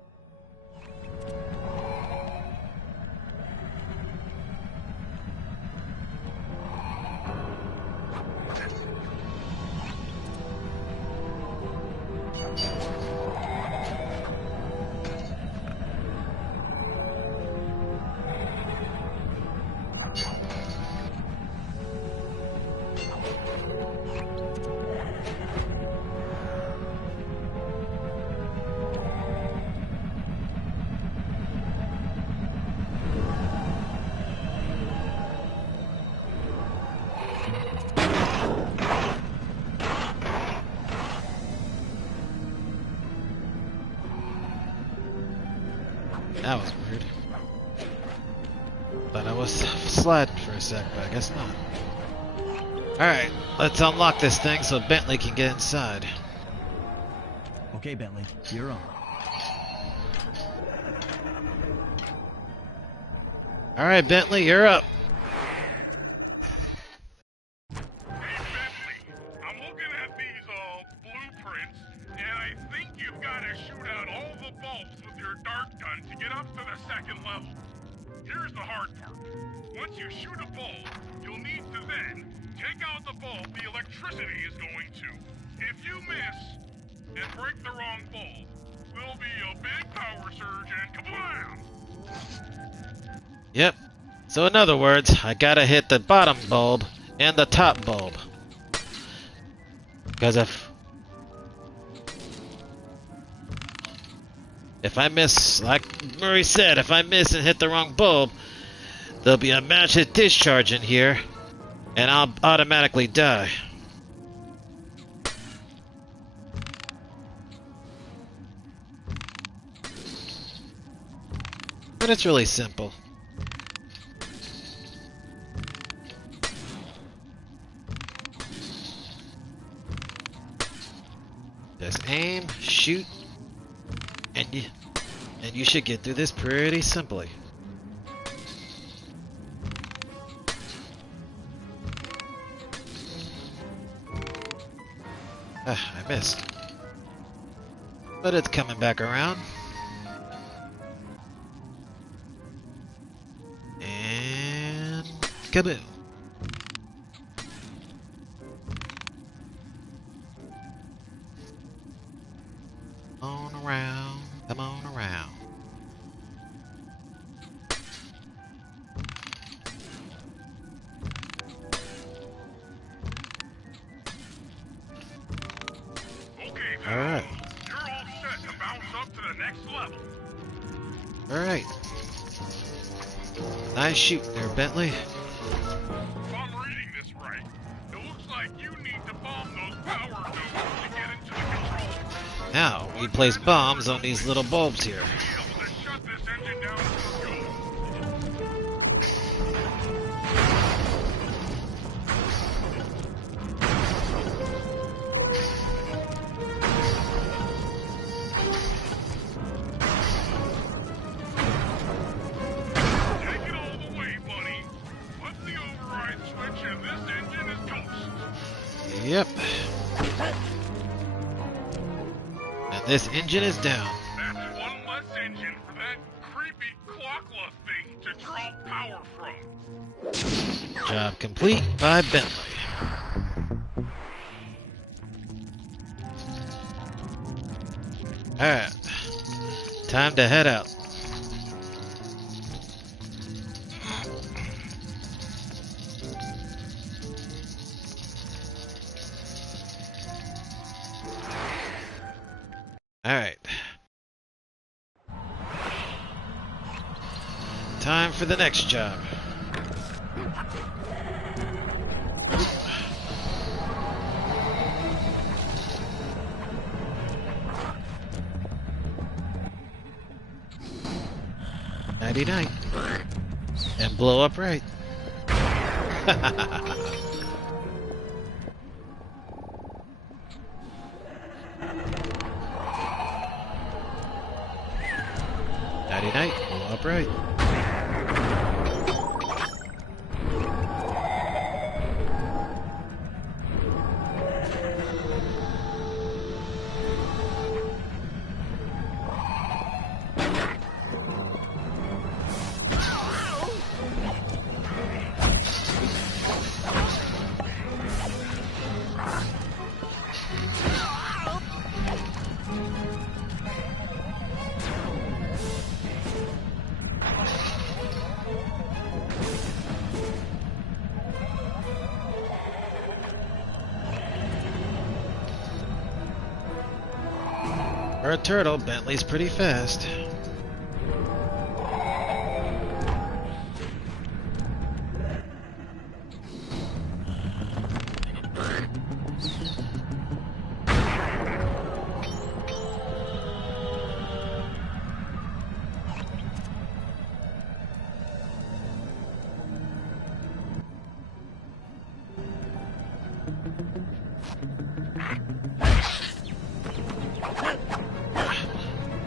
That was weird. Thought I was sliding for a sec, but I guess not. Alright, let's unlock this thing so Bentley can get inside. Okay, Bentley, you're on. Alright, Bentley, you're up. I'm looking at these blueprints, and I think you've got to shoot out all the bulbs with your dart gun to get up to the second level. Here's the hard part. Once you shoot a bulb, you'll need to then take out the bulb the electricity is going to. If you miss, and break the wrong bulb. There'll be a big power surge and kablam! Yep. So in other words, I gotta hit the bottom bulb and the top bulb. Because if I miss, like Murray said, if I miss and hit the wrong bulb, there'll be a massive discharge in here, and I'll automatically die. But it's really simple. Just aim, shoot, and you should get through this pretty simply. I missed. But it's coming back around. And kaboom. Come on around. Okay, All right. you're all set to bounce up to the next level. All right. Nice shoot there, Bentley. If I'm reading this right, it looks like you need to bomb those power nodes to get into the control room. Now, we place bombs on these little bulbs here. Be able to shut this engine down for good. Take it all the way, buddy. Flip the override switch and this engine is toast. Yep. And this engine is down. That's one less engine for that creepy Clockwork thing to draw power from. Job complete by Bentley. Alright. Time to head out. Alright. Time for the next job. Nighty-night. And blow up right. Nighty-night. Blow up right. For a turtle, Bentley's pretty fast.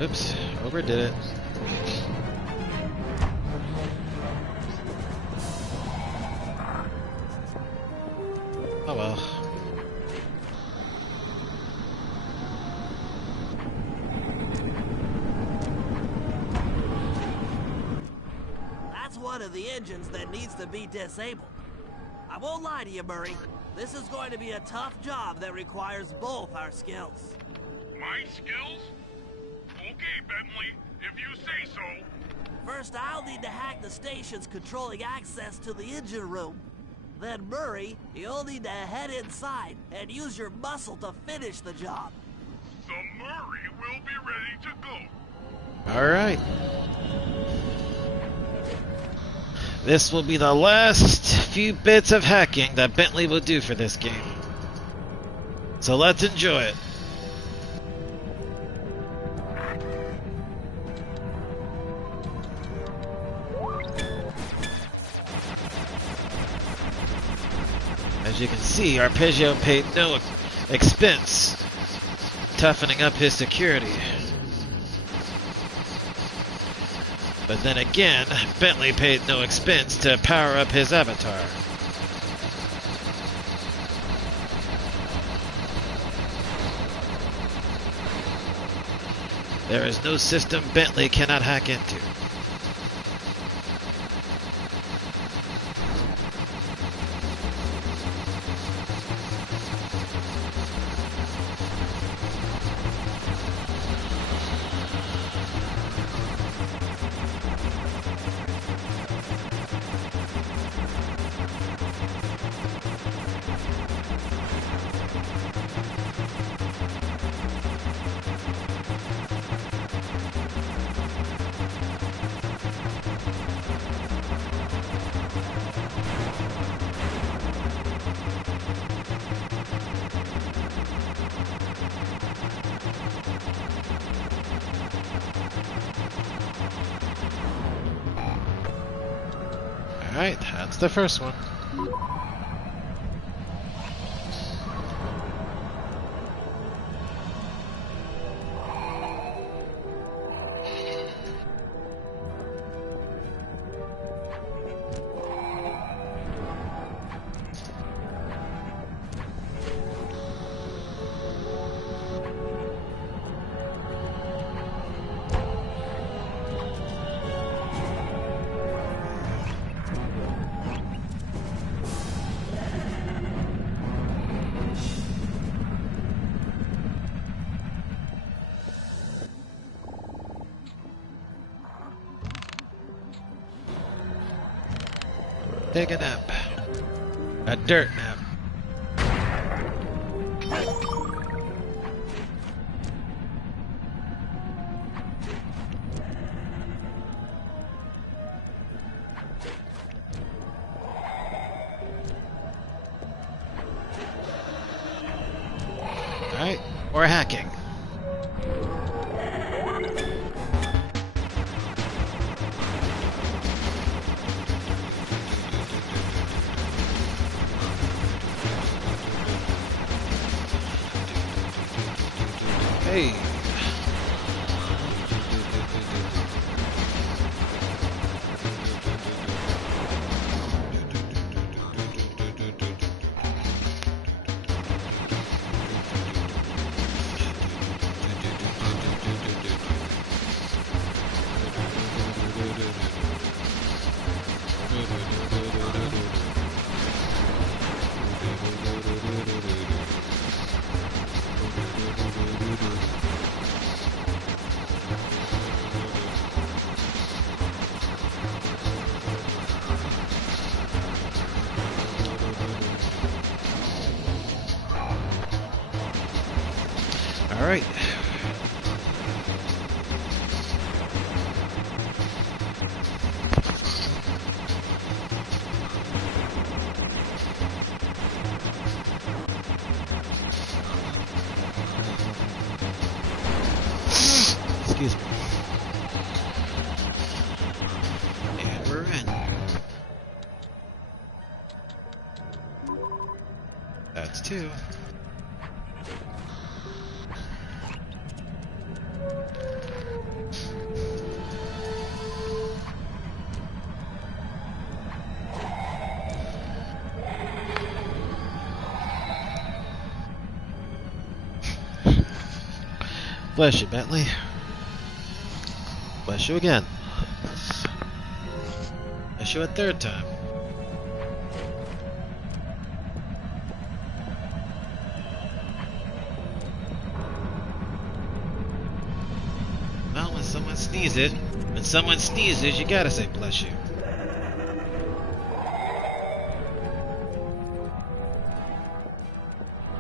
Oops, overdid it. Oh well. That's one of the engines that needs to be disabled. I won't lie to you, Murray. This is going to be a tough job that requires both our skills. My skills? Okay, Bentley, if you say so. First, I'll need to hack the stations controlling access to the engine room. Then, Murray, you'll need to head inside and use your muscle to finish the job. The Murray will be ready to go. Alright. This will be the last few bits of hacking that Bentley will do for this game. So let's enjoy it. As you can see, Arpeggio paid no expense toughening up his security. But then again, Bentley paid no expense to power up his avatar. There is no system Bentley cannot hack into. Alright, that's the first one. Take a nap. A dirt nap. Alright, we're hacking. Hey. All right. Excuse me. And we're in. That's two. Bless you, Bentley. Bless you again. Bless you a third time. sneeze it. When someone sneezes, you gotta say bless you.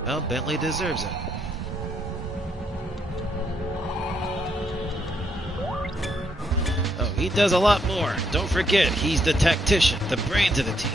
Well, Bentley deserves it. Oh, he does a lot more. Don't forget, he's the tactician, the brains of the team.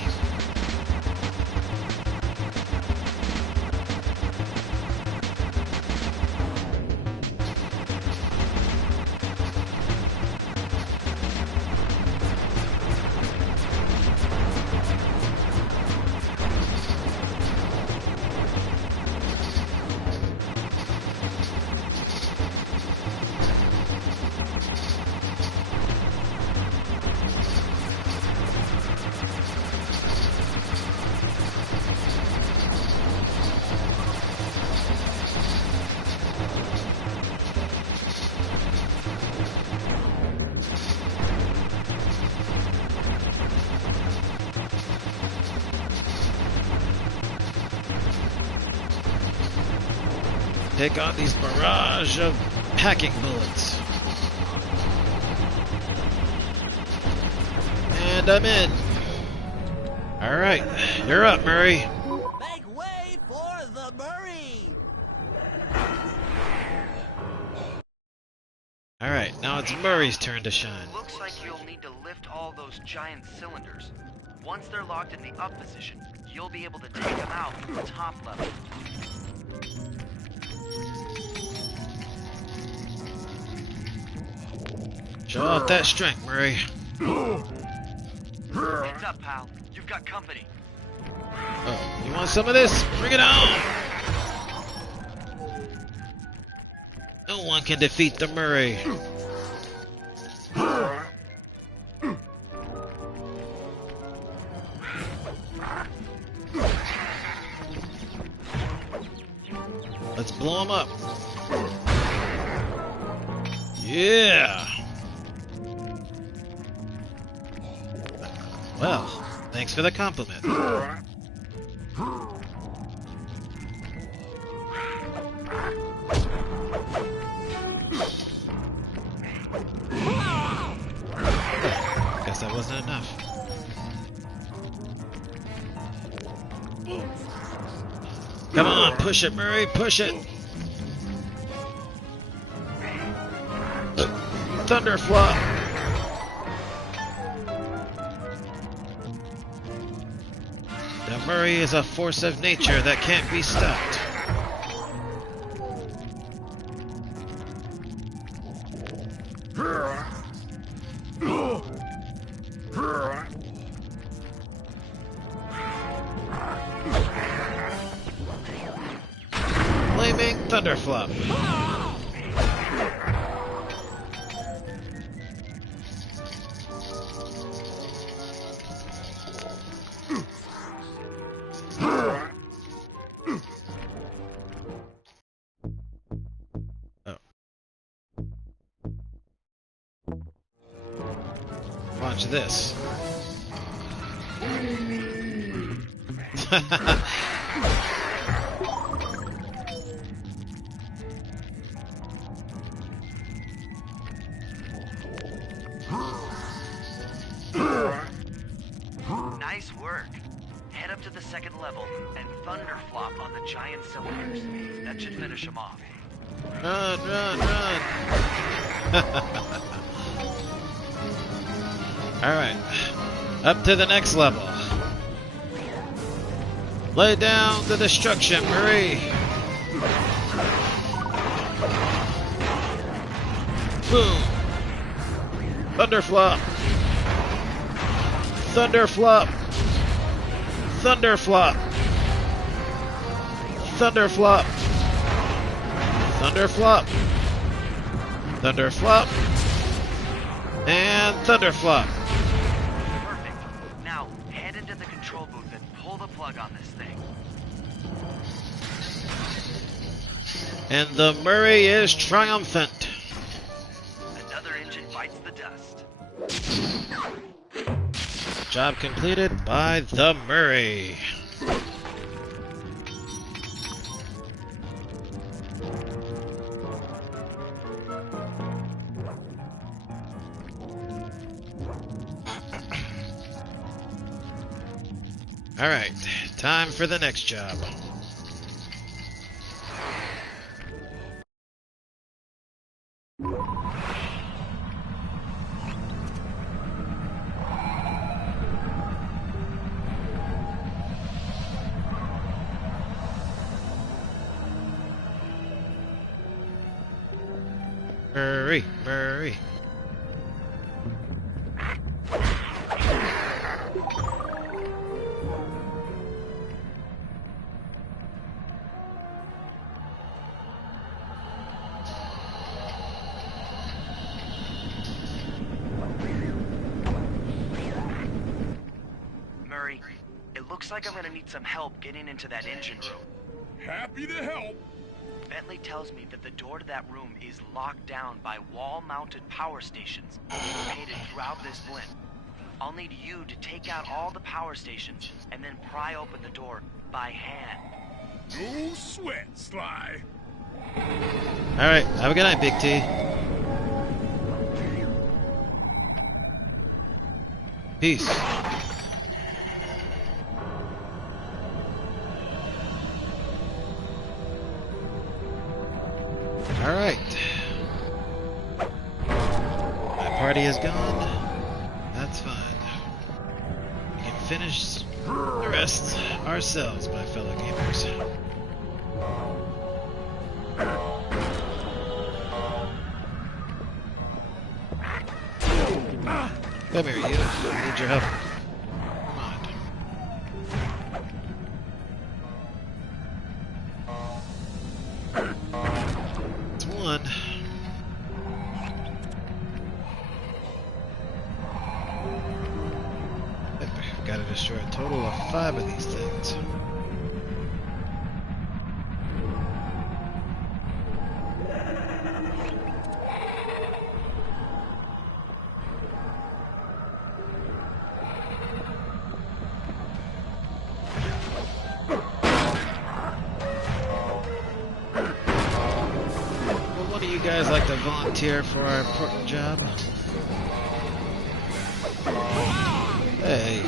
Take on these barrage of hacking bullets. And I'm in. Alright, you're up, Murray. Make way for the Murray! Alright, now it's Murray's turn to shine. Looks like you'll need to lift all those giant cylinders. Once they're locked in the up position, you'll be able to take them out from the top level. Show off that strength, Murray. Heads up, pal. You've got company. Oh, you want some of this? Bring it on! No one can defeat the Murray. Let's blow him up. Yeah! Well, thanks for the compliment. Guess that wasn't enough. Come on, push it, Murray, push it! Thunderflop! The Murray is a force of nature that can't be stopped. Flaming Thunderflop. Watch this. Nice work. Head up to the second level and thunderflop on the giant cylinders. That should finish them off. Run, run, run! Alright, up to the next level. Lay down the destruction, Murray! Boom! Thunderflop! Thunderflop! Thunderflop! Thunderflop! Thunderflop! Thunderflop! And Thunderflop! Perfect. Now, head into the control booth and pull the plug on this thing. And the Murray is triumphant. Another engine bites the dust. Job completed by the Murray. Alright, time for the next job. Murray, Murray. Murray, it looks like I'm gonna need some help getting into that engine room. Happy to help. Bentley tells me that the door to that room is locked down by wall-mounted power stations located throughout this blimp. I'll need you to take out all the power stations and then pry open the door by hand. No sweat, Sly. Alright, have a good night, Big T. Peace. Alright. My party is gone. That's fine. We can finish the rest ourselves, my fellow gamers. Come here, you. I need your help. Come on. It's one. We've got to destroy a total of 5 of these things. Guys like to volunteer for our important job? Hey.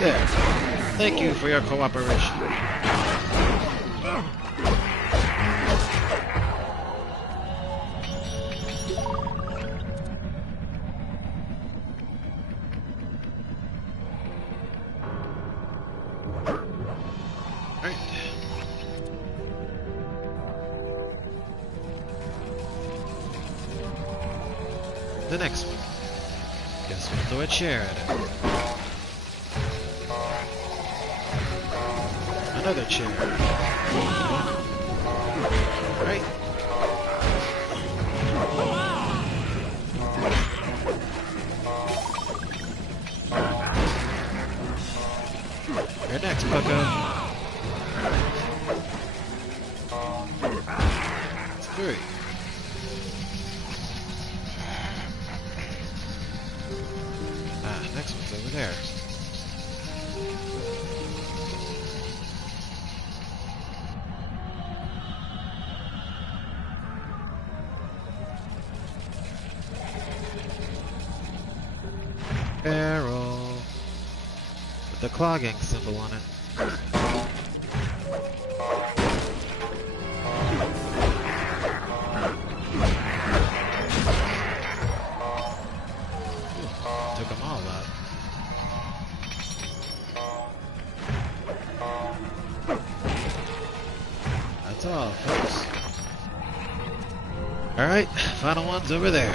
There. Thank you for your cooperation. The next one. Guess we'll throw a chair at it. Another chair. Right. You're next, Bucko. It's 3. Next one's over there. Barrel with the clogging symbol on it. Took them all out. That's all, folks. Alright, final one's over there.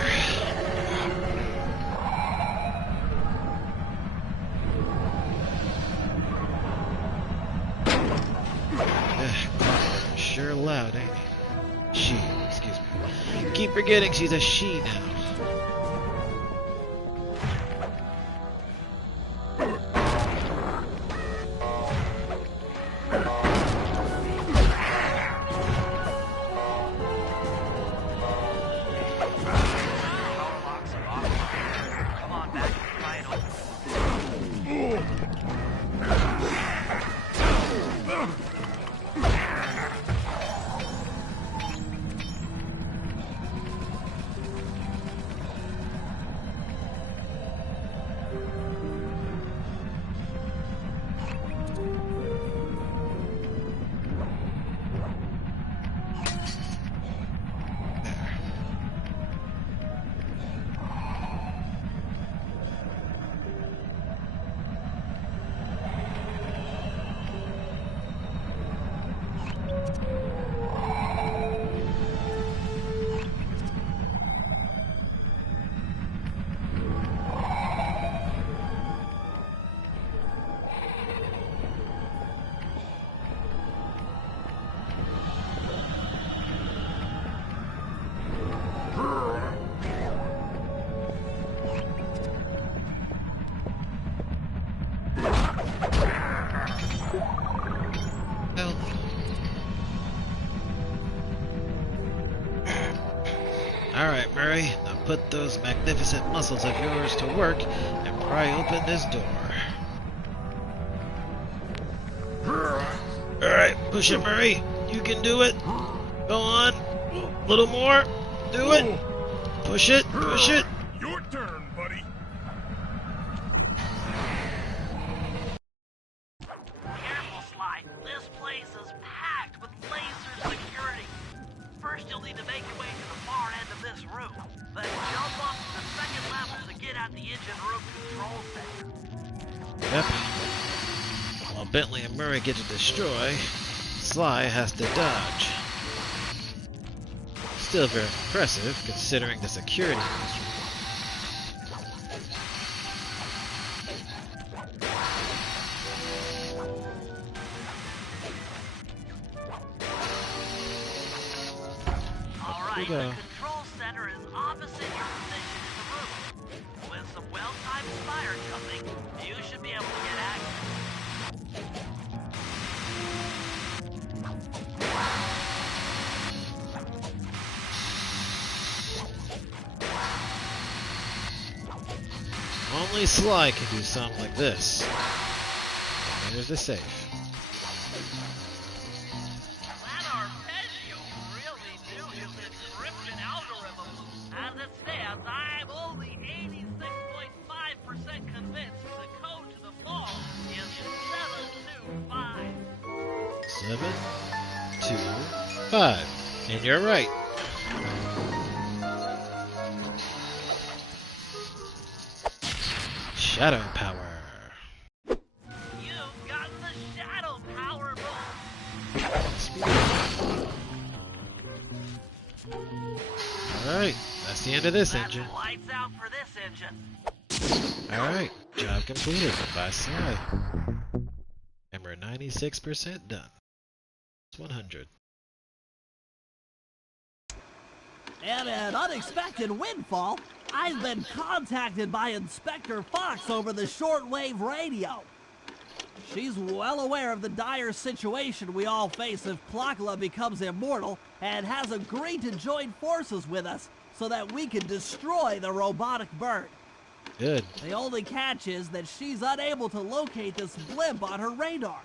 Clockwork is sure loud, ain't he? She, excuse me. Keep forgetting she's a she now. put those magnificent muscles of yours to work and pry open this door. Alright, push it, Murray. You can do it. Go on. A little more. Do it. Push it. Push it. Your turn, buddy. Careful, Sly. This place is packed with laser security. First, you'll need to make your way to the far end of this room. Then jump up to the second level to get at the engine room control center. Yep. While Bentley and Murray get to destroy, Sly has to dodge. Still very impressive, considering the security. Alright, the control center is opposite your position in the room. With some well-timed fire coming, you should be able to get access. Only Sly can do something like this. And there's the safe. That arpeggio really knew his encryption algorithm. As it stands, I'm only 86.5% convinced the code to the vault is 725. 725. And you're right. Shadow power. You've got the shadow power Alright, that's the end of this That's engine. lights out for this engine. Alright, job completed by Sly. And we're 96% done. It's 100. And an unexpected windfall, I've been contacted by Inspector Fox over the shortwave radio. She's well aware of the dire situation we all face if Clockwork becomes immortal and has agreed to join forces with us so that we can destroy the robotic bird. Good. The only catch is that she's unable to locate this blimp on her radar.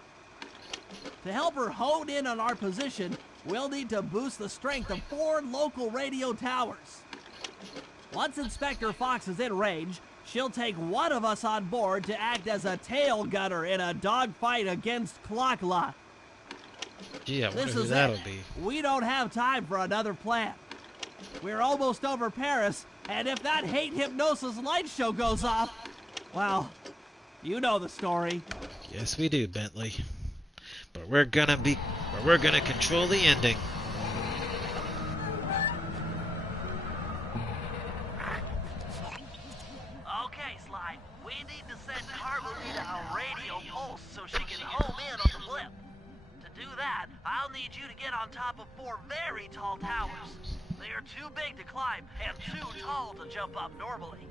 To help her hone in on our position, we'll need to boost the strength of 4 local radio towers. Once Inspector Fox is in range, she'll take one of us on board to act as a tail gunner in a dogfight against Clockwork. Gee, I wonder This who is that'll it. be. We don't have time for another plan. We're almost over Paris, and if that hate hypnosis light show goes off, well, you know the story. Yes, we do, Bentley. But we're gonna control the ending. Okay, Sly, we need to send Carmelita a radio pulse so she can home in on the blip. To do that, I'll need you to get on top of 4 very tall towers. They are too big to climb and too tall to jump up normally.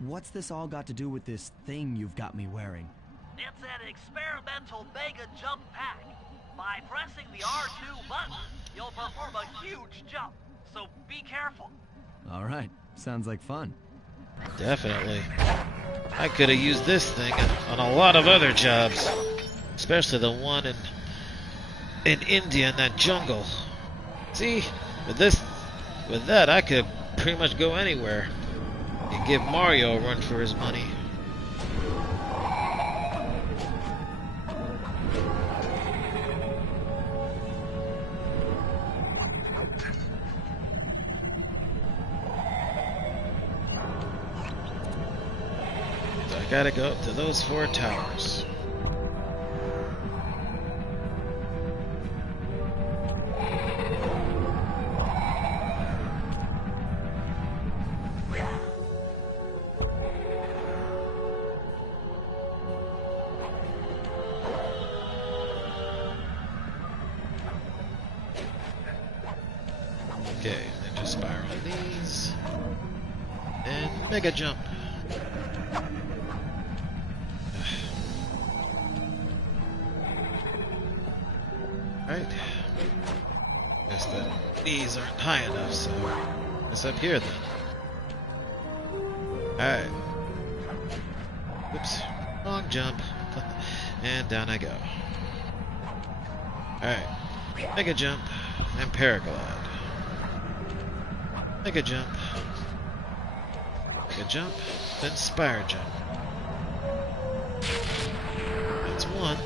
What's this all got to do with this thing you've got me wearing? It's an experimental mega jump pack. By pressing the R2 button, you'll perform a huge jump, so be careful. All right, sounds like fun. Definitely. I could have used this thing on a lot of other jobs, especially the one in India in that jungle. See, with that, I could pretty much go anywhere and give Mario a run for his money. I gotta go up to those 4 towers. Okay, ninja spiral these. And mega jump. Right. Guess the knees aren't high enough, so it's up here then. Alright. Oops. Wrong jump. And down I go. Alright. Mega jump and paraglide. Mega jump. Mega jump. Then spire jump. That's one.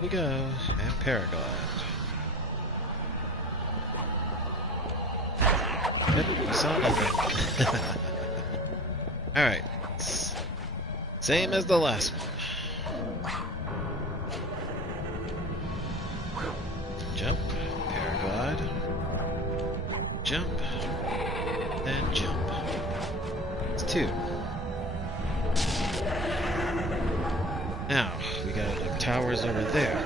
We go, and paraglide. Yep, I saw nothing. Alright. Same as the last one. Jump, paraglide. Jump, then jump. It's two. Now, we got the towers over there.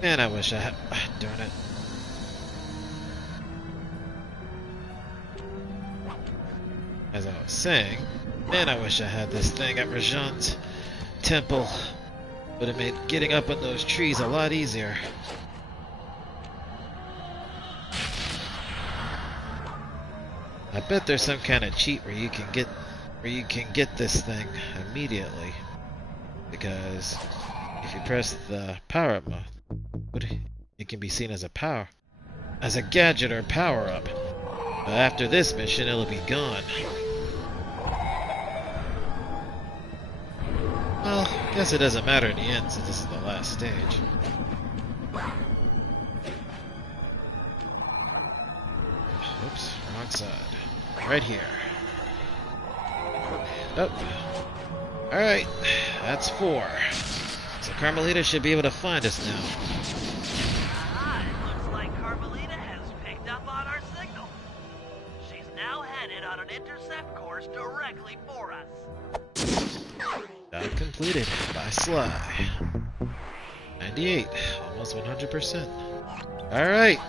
Man, I wish I had... darn it. As I was saying, man, I wish I had this thing at Rajan's temple. Would have made getting up in those trees a lot easier. I bet there's some kind of cheat where you can get this thing immediately. Because if you press the power up mode, it can be seen as a gadget or power up. But after this mission, it'll be gone. Well, I guess it doesn't matter in the end since this is the last stage. Oops, wrong side. Right here. Oh. Alright, that's 4. So Carmelita should be able to find us now. It looks like Carmelita has picked up on our signal. She's now headed on an intercept course directly for us. Job completed by Sly. 98, almost 100%. Alright,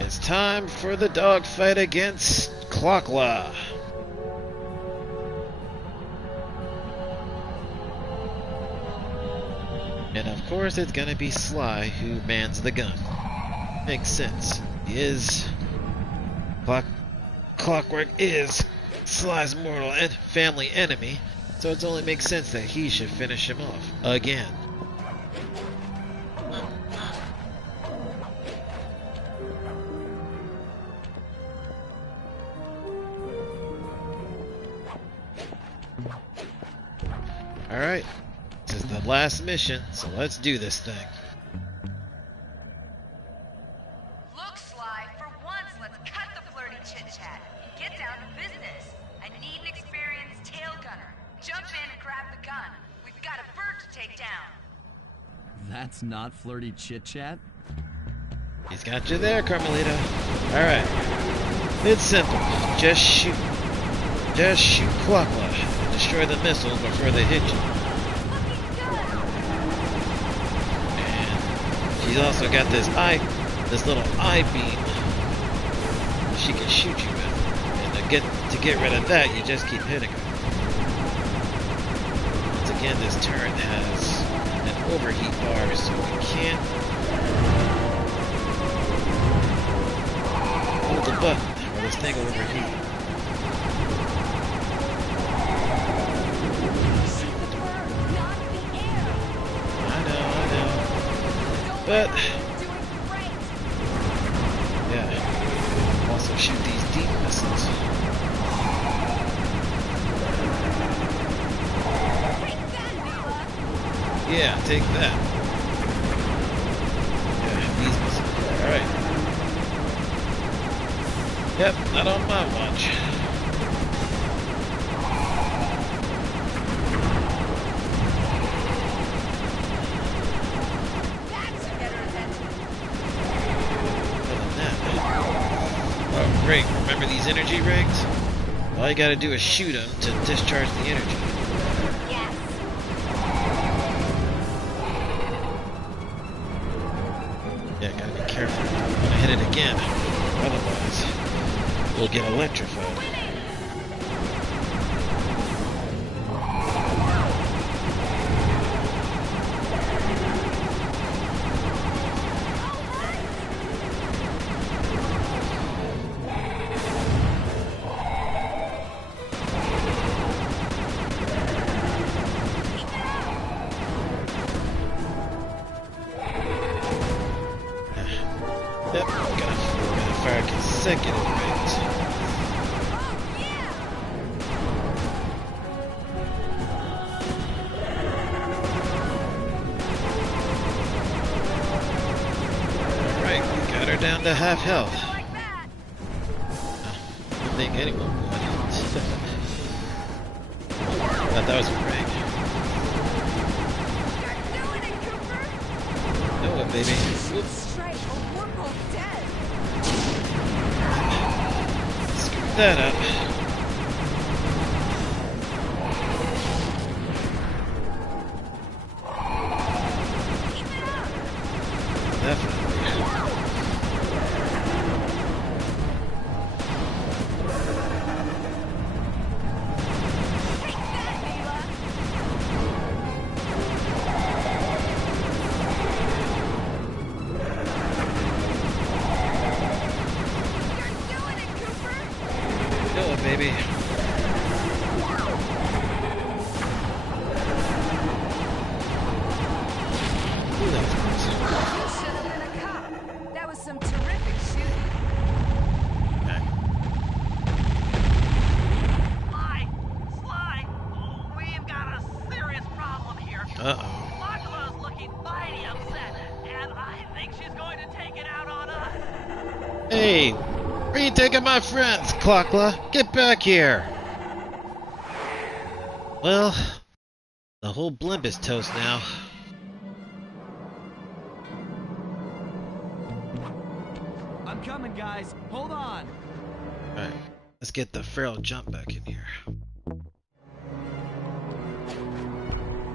it's time for the dogfight against Clockwork. And of course it's gonna be Sly who mans the gun. Makes sense. He is... Clockwork is Sly's mortal and family enemy. So it only makes sense that he should finish him off. Again. Alright. This is the last mission, so let's do this thing. Look, Sly, for once, let's cut the flirty chit-chat and get down to business. I need an experienced tail gunner. Jump in and grab the gun. We've got a bird to take down. That's not flirty chit-chat? He's got you there, Carmelita. Alright. It's simple. Just shoot. Just shoot Clockwork. Destroy the missiles before they hit you. And she's also got this little eye beam she can shoot you with. And to get rid of that, you just keep hitting her. Once again, this turret has an overheat bar, so we can't hold the button or this thing will overheat. But yeah, also shoot these deep missiles. Yeah, take that. Yeah, these missiles. Alright. Yep, not on my watch. Great, remember these energy rings? All you gotta do is shoot them to discharge the energy. Yes. Otherwise, we'll get electrified. Yep, gotta fire consecutive rings. Alright, we got her down to half health. I think anyone would. Thought that was a ring. No, baby. Oops. Screw that up. Definitely. Do it, baby. Ooh, that was close. You should have been a cop. That was some terrific shooting. Okay. Sly, we've got a serious problem here. Uh-oh. Lachlan's looking mighty upset, and I think she's going to take it out on us. Hey, where are you taking my friends, Clockla? Get back here! Well, the whole blimp is toast now. I'm coming, guys. Hold on. Alright, let's get the feral jump back in here.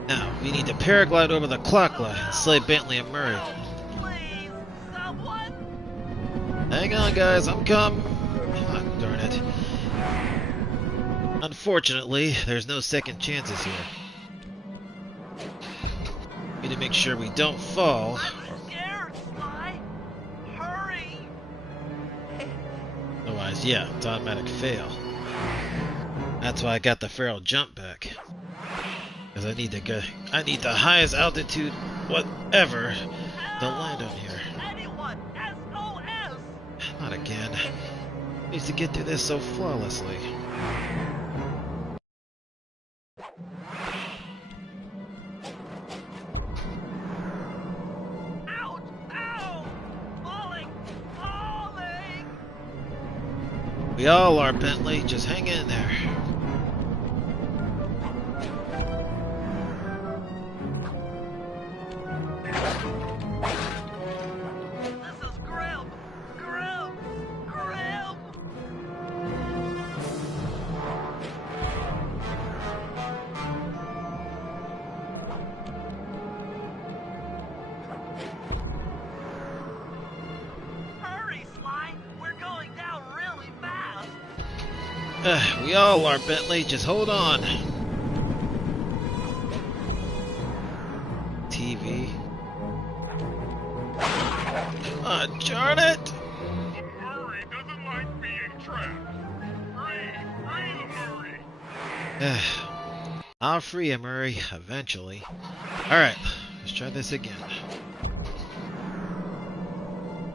Now, we need to paraglide over the Clockla and slay Bentley and Murray. Please, someone. Hang on, guys, I'm coming. Oh, darn it. Unfortunately, there's no second chances here. We need to make sure we don't fall. I'm scared, Sly. Hurry. Otherwise, yeah, it's automatic fail. That's why I got the feral jump back. Because I need the highest altitude whatever to land on here. Anyone, SOS. Not again. Needs to get through this so flawlessly. Ouch! Ow! Falling! We all are, Bentley. Just hang in there. This is grim! Grim! Grim! Hurry, Sly! We're going down really fast! We all are, Bentley. Just hold on. TV. Darn it! Murray doesn't like being trapped. Free the Murray. I'll free him, Murray, eventually. Alright, let's try this again.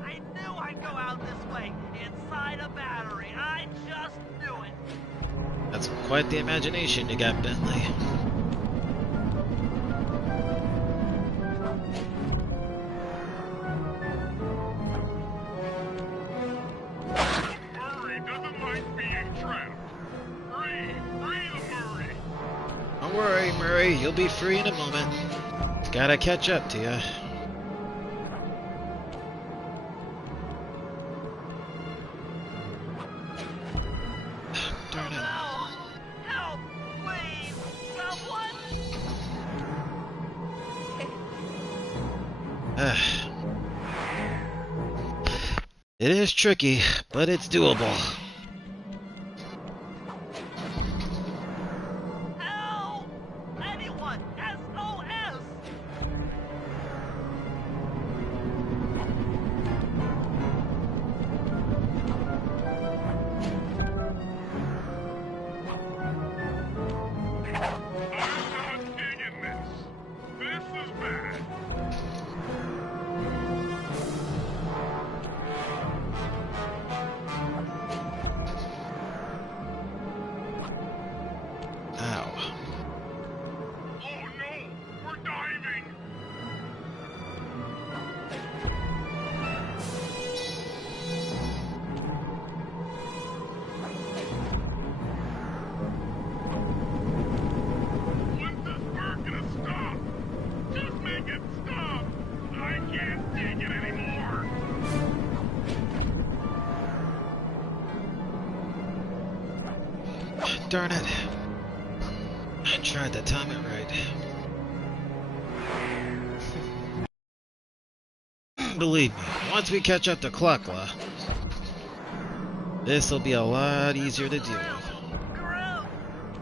I knew I'd go out this way, inside a battery. I just knew it. That's quite the imagination you got, Bentley. Murray doesn't like being trapped. Free the Murray. Don't worry, Murray, you'll be free in a moment. Gotta catch up to you. Darn it. No! Help! Please! Someone! It is tricky, but it's doable. Help! Anyone! SOS! I'm not digging this. This is bad. Ow. Oh no! We're diving! When's this bird gonna stop? Just make it stop! I can't take it anymore! Darn it. I tried to time it right. Believe me, once we catch up to Clockwork, this'll be a lot easier to deal with. Grim!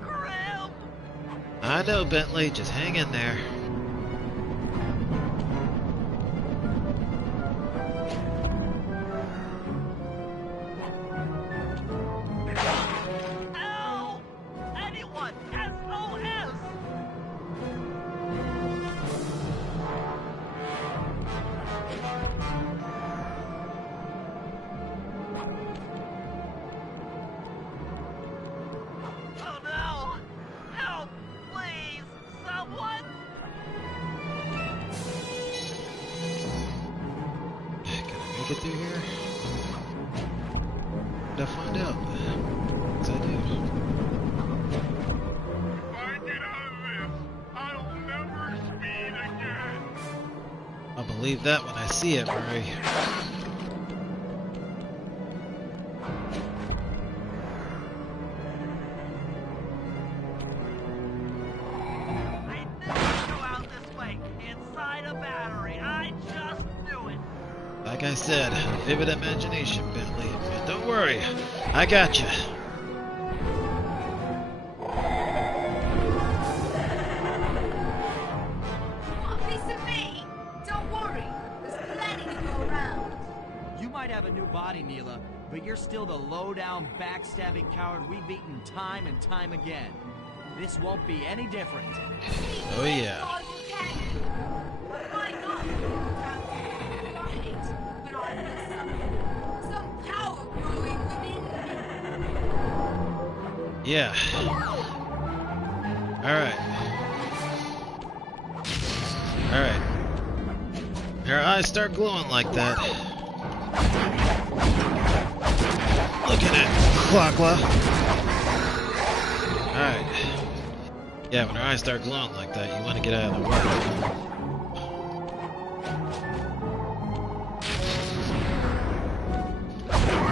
Grim! I know, Bentley, just hang in there. Help! Anyone! SOS! Oh no! Help! Please! Someone! Can I make it through here? To find out. Yes, I do. If I get out of this, I'll never speed again! I'll believe that when I see it, Murray. I knew it'd go out this way! Inside a battery! I just knew it! Like I said, vivid imagination, Bentley. But don't worry, I got you. Want a piece of me? Don't worry. There's plenty to go around. You might have a new body, Neela, but you're still the low-down, backstabbing coward we've beaten time and time again. This won't be any different. Oh yeah. All you can. Why not? Right. But I feel some power growing within me. Yeah. Alright. Alright. Her eyes start glowing like that. Looking at Clockwork. Alright. Yeah, when her eyes start glowing like that, you want to get out of the way.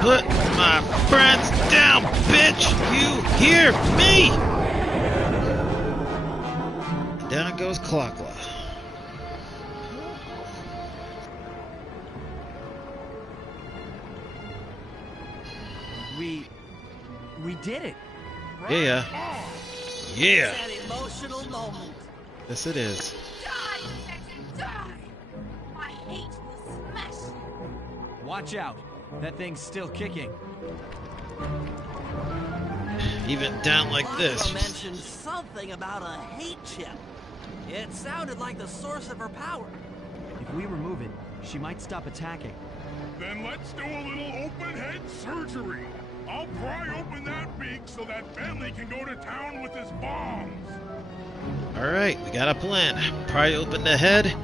Put my friends down, bitch! You hear me? And down goes Clockwork. We did it. Yeah. Yeah. It's an emotional moment. Yes, it is. Die, Texan, die! My hate will smash you. Watch out. That thing's still kicking. Even down like this. Clockwork mentioned something about a hate chip. It sounded like the source of her power. If we remove it, she might stop attacking. Then let's do a little open head surgery. I'll pry open that beak so that Bentley can go to town with his bombs. Alright, we got a plan. Pry open the head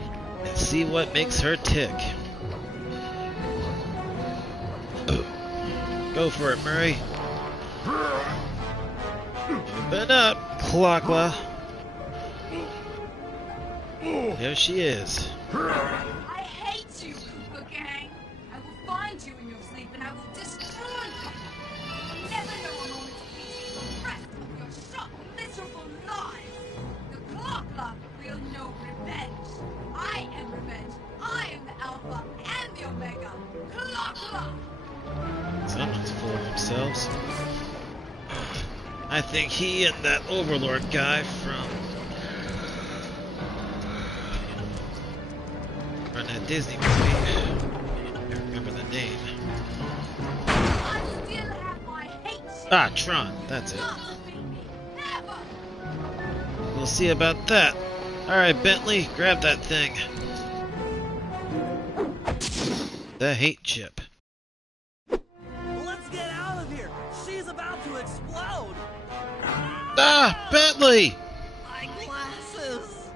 and see what makes her tick. Go for it, Murray. Open up, Clockwork. There she is. I hate you, Cooper Gang. I will find you in your sleep and I will destroy you. Never know a moment's peace for the rest of your short, miserable lives. The Clockwork will know revenge. I am revenge. I am the Alpha and the Omega. Clockwork! themselves. I think he and that Overlord guy from that Disney movie, I can't remember the name. I still have my hate shit. Ah, Tron, that's it. Not defeat me. Never. We'll see about that. Alright, Bentley, grab that thing. The hate chip. Let's get out of here. She's about to explode. Ah, Bentley! My glasses.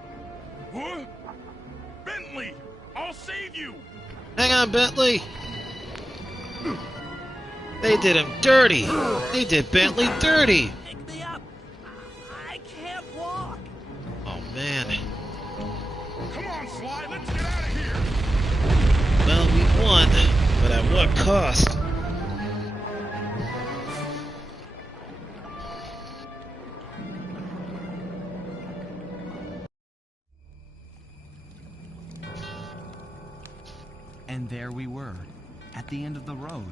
What? Bentley! I'll save you! Hang on, Bentley! They did him dirty! They did Bentley dirty! Pick me up. I can't walk. Oh, man. Come on, Sly, let's get out of here! Well, we won, but at what cost? And there we were, at the end of the road.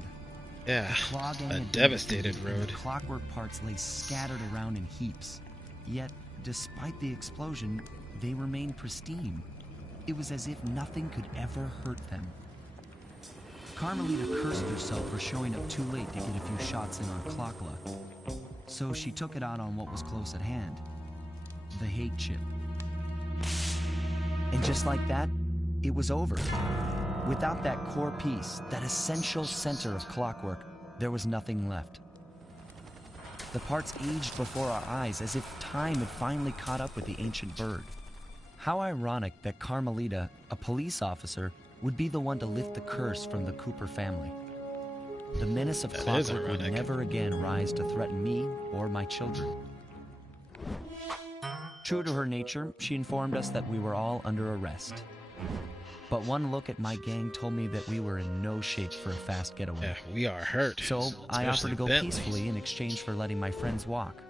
Yeah, The Claw Gang a had been devastated defeated, and road. the clockwork parts lay scattered around in heaps. Yet, despite the explosion, they remained pristine. It was as if nothing could ever hurt them. Carmelita cursed herself for showing up too late to get a few shots in on Clockla. So she took it out on what was close at hand, the hate chip. And just like that, it was over. Without that core piece, that essential center of Clockwork, there was nothing left. The parts aged before our eyes as if time had finally caught up with the ancient bird. How ironic that Carmelita, a police officer, would be the one to lift the curse from the Cooper family. The menace of That is Clockwork would ironic. never again rise to threaten me or my children. True to her nature, she informed us that we were all under arrest. But one look at my gang told me that we were in no shape for a fast getaway. Yeah, we are hurt. So I offered to go Bentley. peacefully in exchange for letting my friends walk.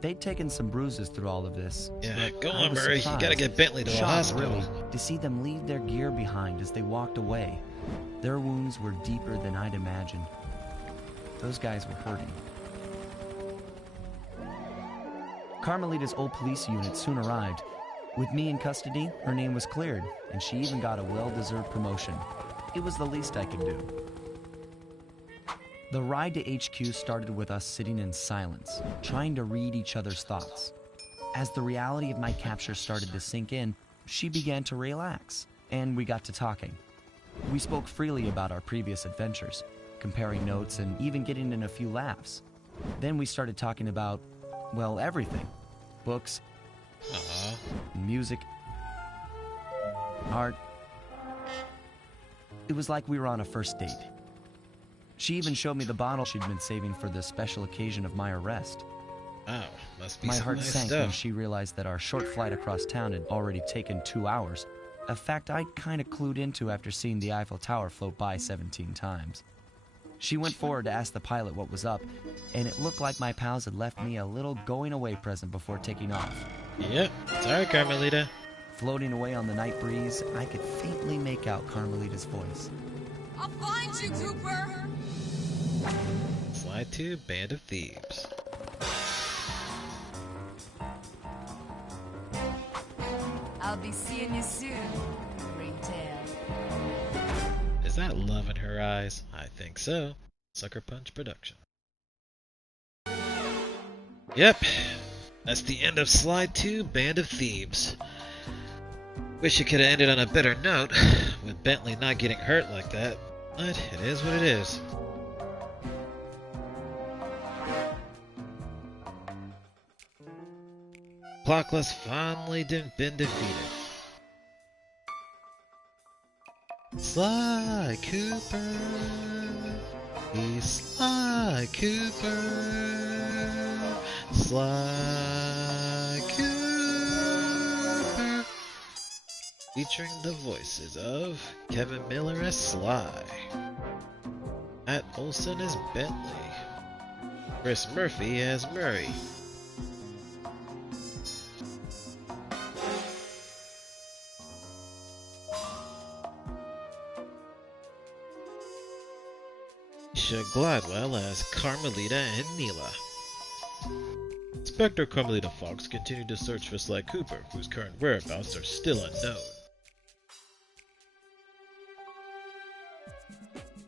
They'd taken some bruises through all of this. Yeah, but go I on, was Murray. You surprised, gotta get Bentley to the shocked, hospital. really, to see them leave their gear behind as they walked away. Their wounds were deeper than I'd imagined. Those guys were hurting. Carmelita's old police unit soon arrived. With me in custody, her name was cleared, and she even got a well-deserved promotion. It was the least I could do. The ride to HQ started with us sitting in silence, trying to read each other's thoughts. As the reality of my capture started to sink in, she began to relax, and we got to talking. We spoke freely about our previous adventures, comparing notes and even getting in a few laughs. Then we started talking about, well, everything. Books, music, art. It was like we were on a first date. She even showed me the bottle she'd been saving for the special occasion of my arrest. Wow, must be My some heart nice sank when stuff. she realized that our short flight across town had already taken 2 hours, a fact I'd kind of clued into after seeing the Eiffel Tower float by 17 times. She went forward to ask the pilot what was up, and it looked like my pals had left me a little going-away present before taking off. Yep, sorry, Carmelita. Floating away on the night breeze, I could faintly make out Carmelita's voice. I'll find you, Cooper. Slide to Band of Thieves. I'll be seeing you soon, Ringtail. Is that love in her eyes? I think so. Sucker Punch Production. Yep, that's the end of Slide 2, Band of Thieves. Wish it could have ended on a better note, with Bentley not getting hurt like that, but it is what it is. Clockless finally been defeated. Sly Cooper, he's Sly Cooper, Sly Cooper. Featuring the voices of Kevin Miller as Sly, Matt Olson as Bentley, Chris Murphy as Murray, Alicia Gladwell as Carmelita and Neela. Inspector Carmelita Fox continued to search for Sly Cooper, whose current whereabouts are still unknown.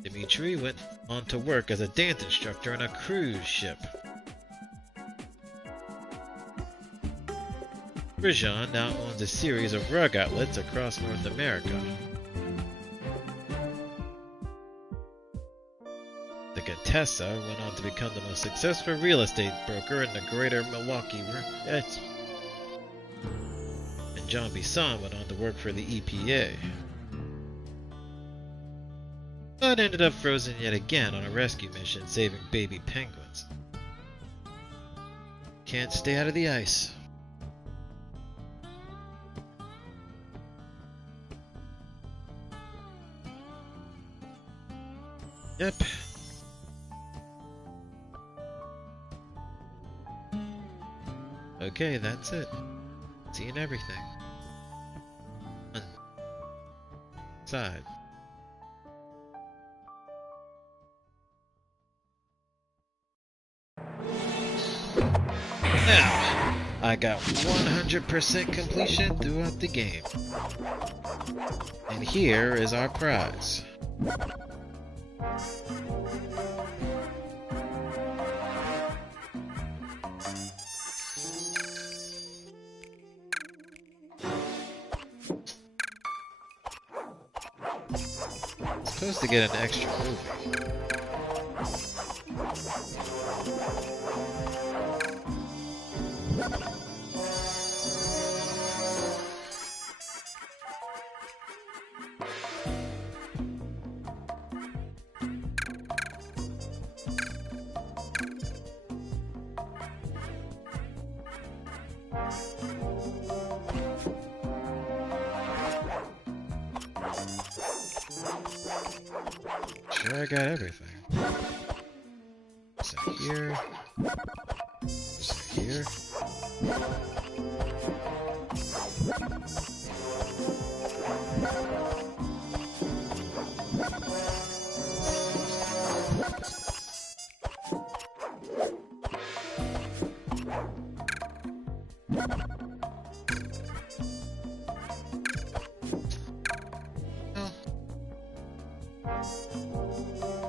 Dimitri went on to work as a dance instructor on a cruise ship. Rajan now owns a series of rug outlets across North America. The Contessa went on to become the most successful real estate broker in the greater Milwaukee area. And John Bisson went on to work for the EPA. But ended up frozen yet again on a rescue mission saving baby penguins. Can't stay out of the ice. Yep. Okay, that's it. Seeing everything. Side. Now, I got 100% completion throughout the game. And here is our prize. Supposed to get an extra movie. Sure, I got everything. So here. So here.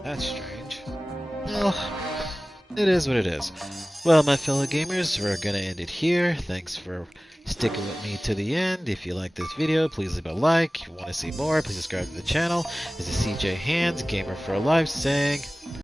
That's strange. Well, it is what it is. Well, my fellow gamers, we're gonna end it here. Thanks for sticking with me to the end. If you like this video, please leave a like. If you want to see more, please subscribe to the channel. This is CJ Hands, Gamer for Life, saying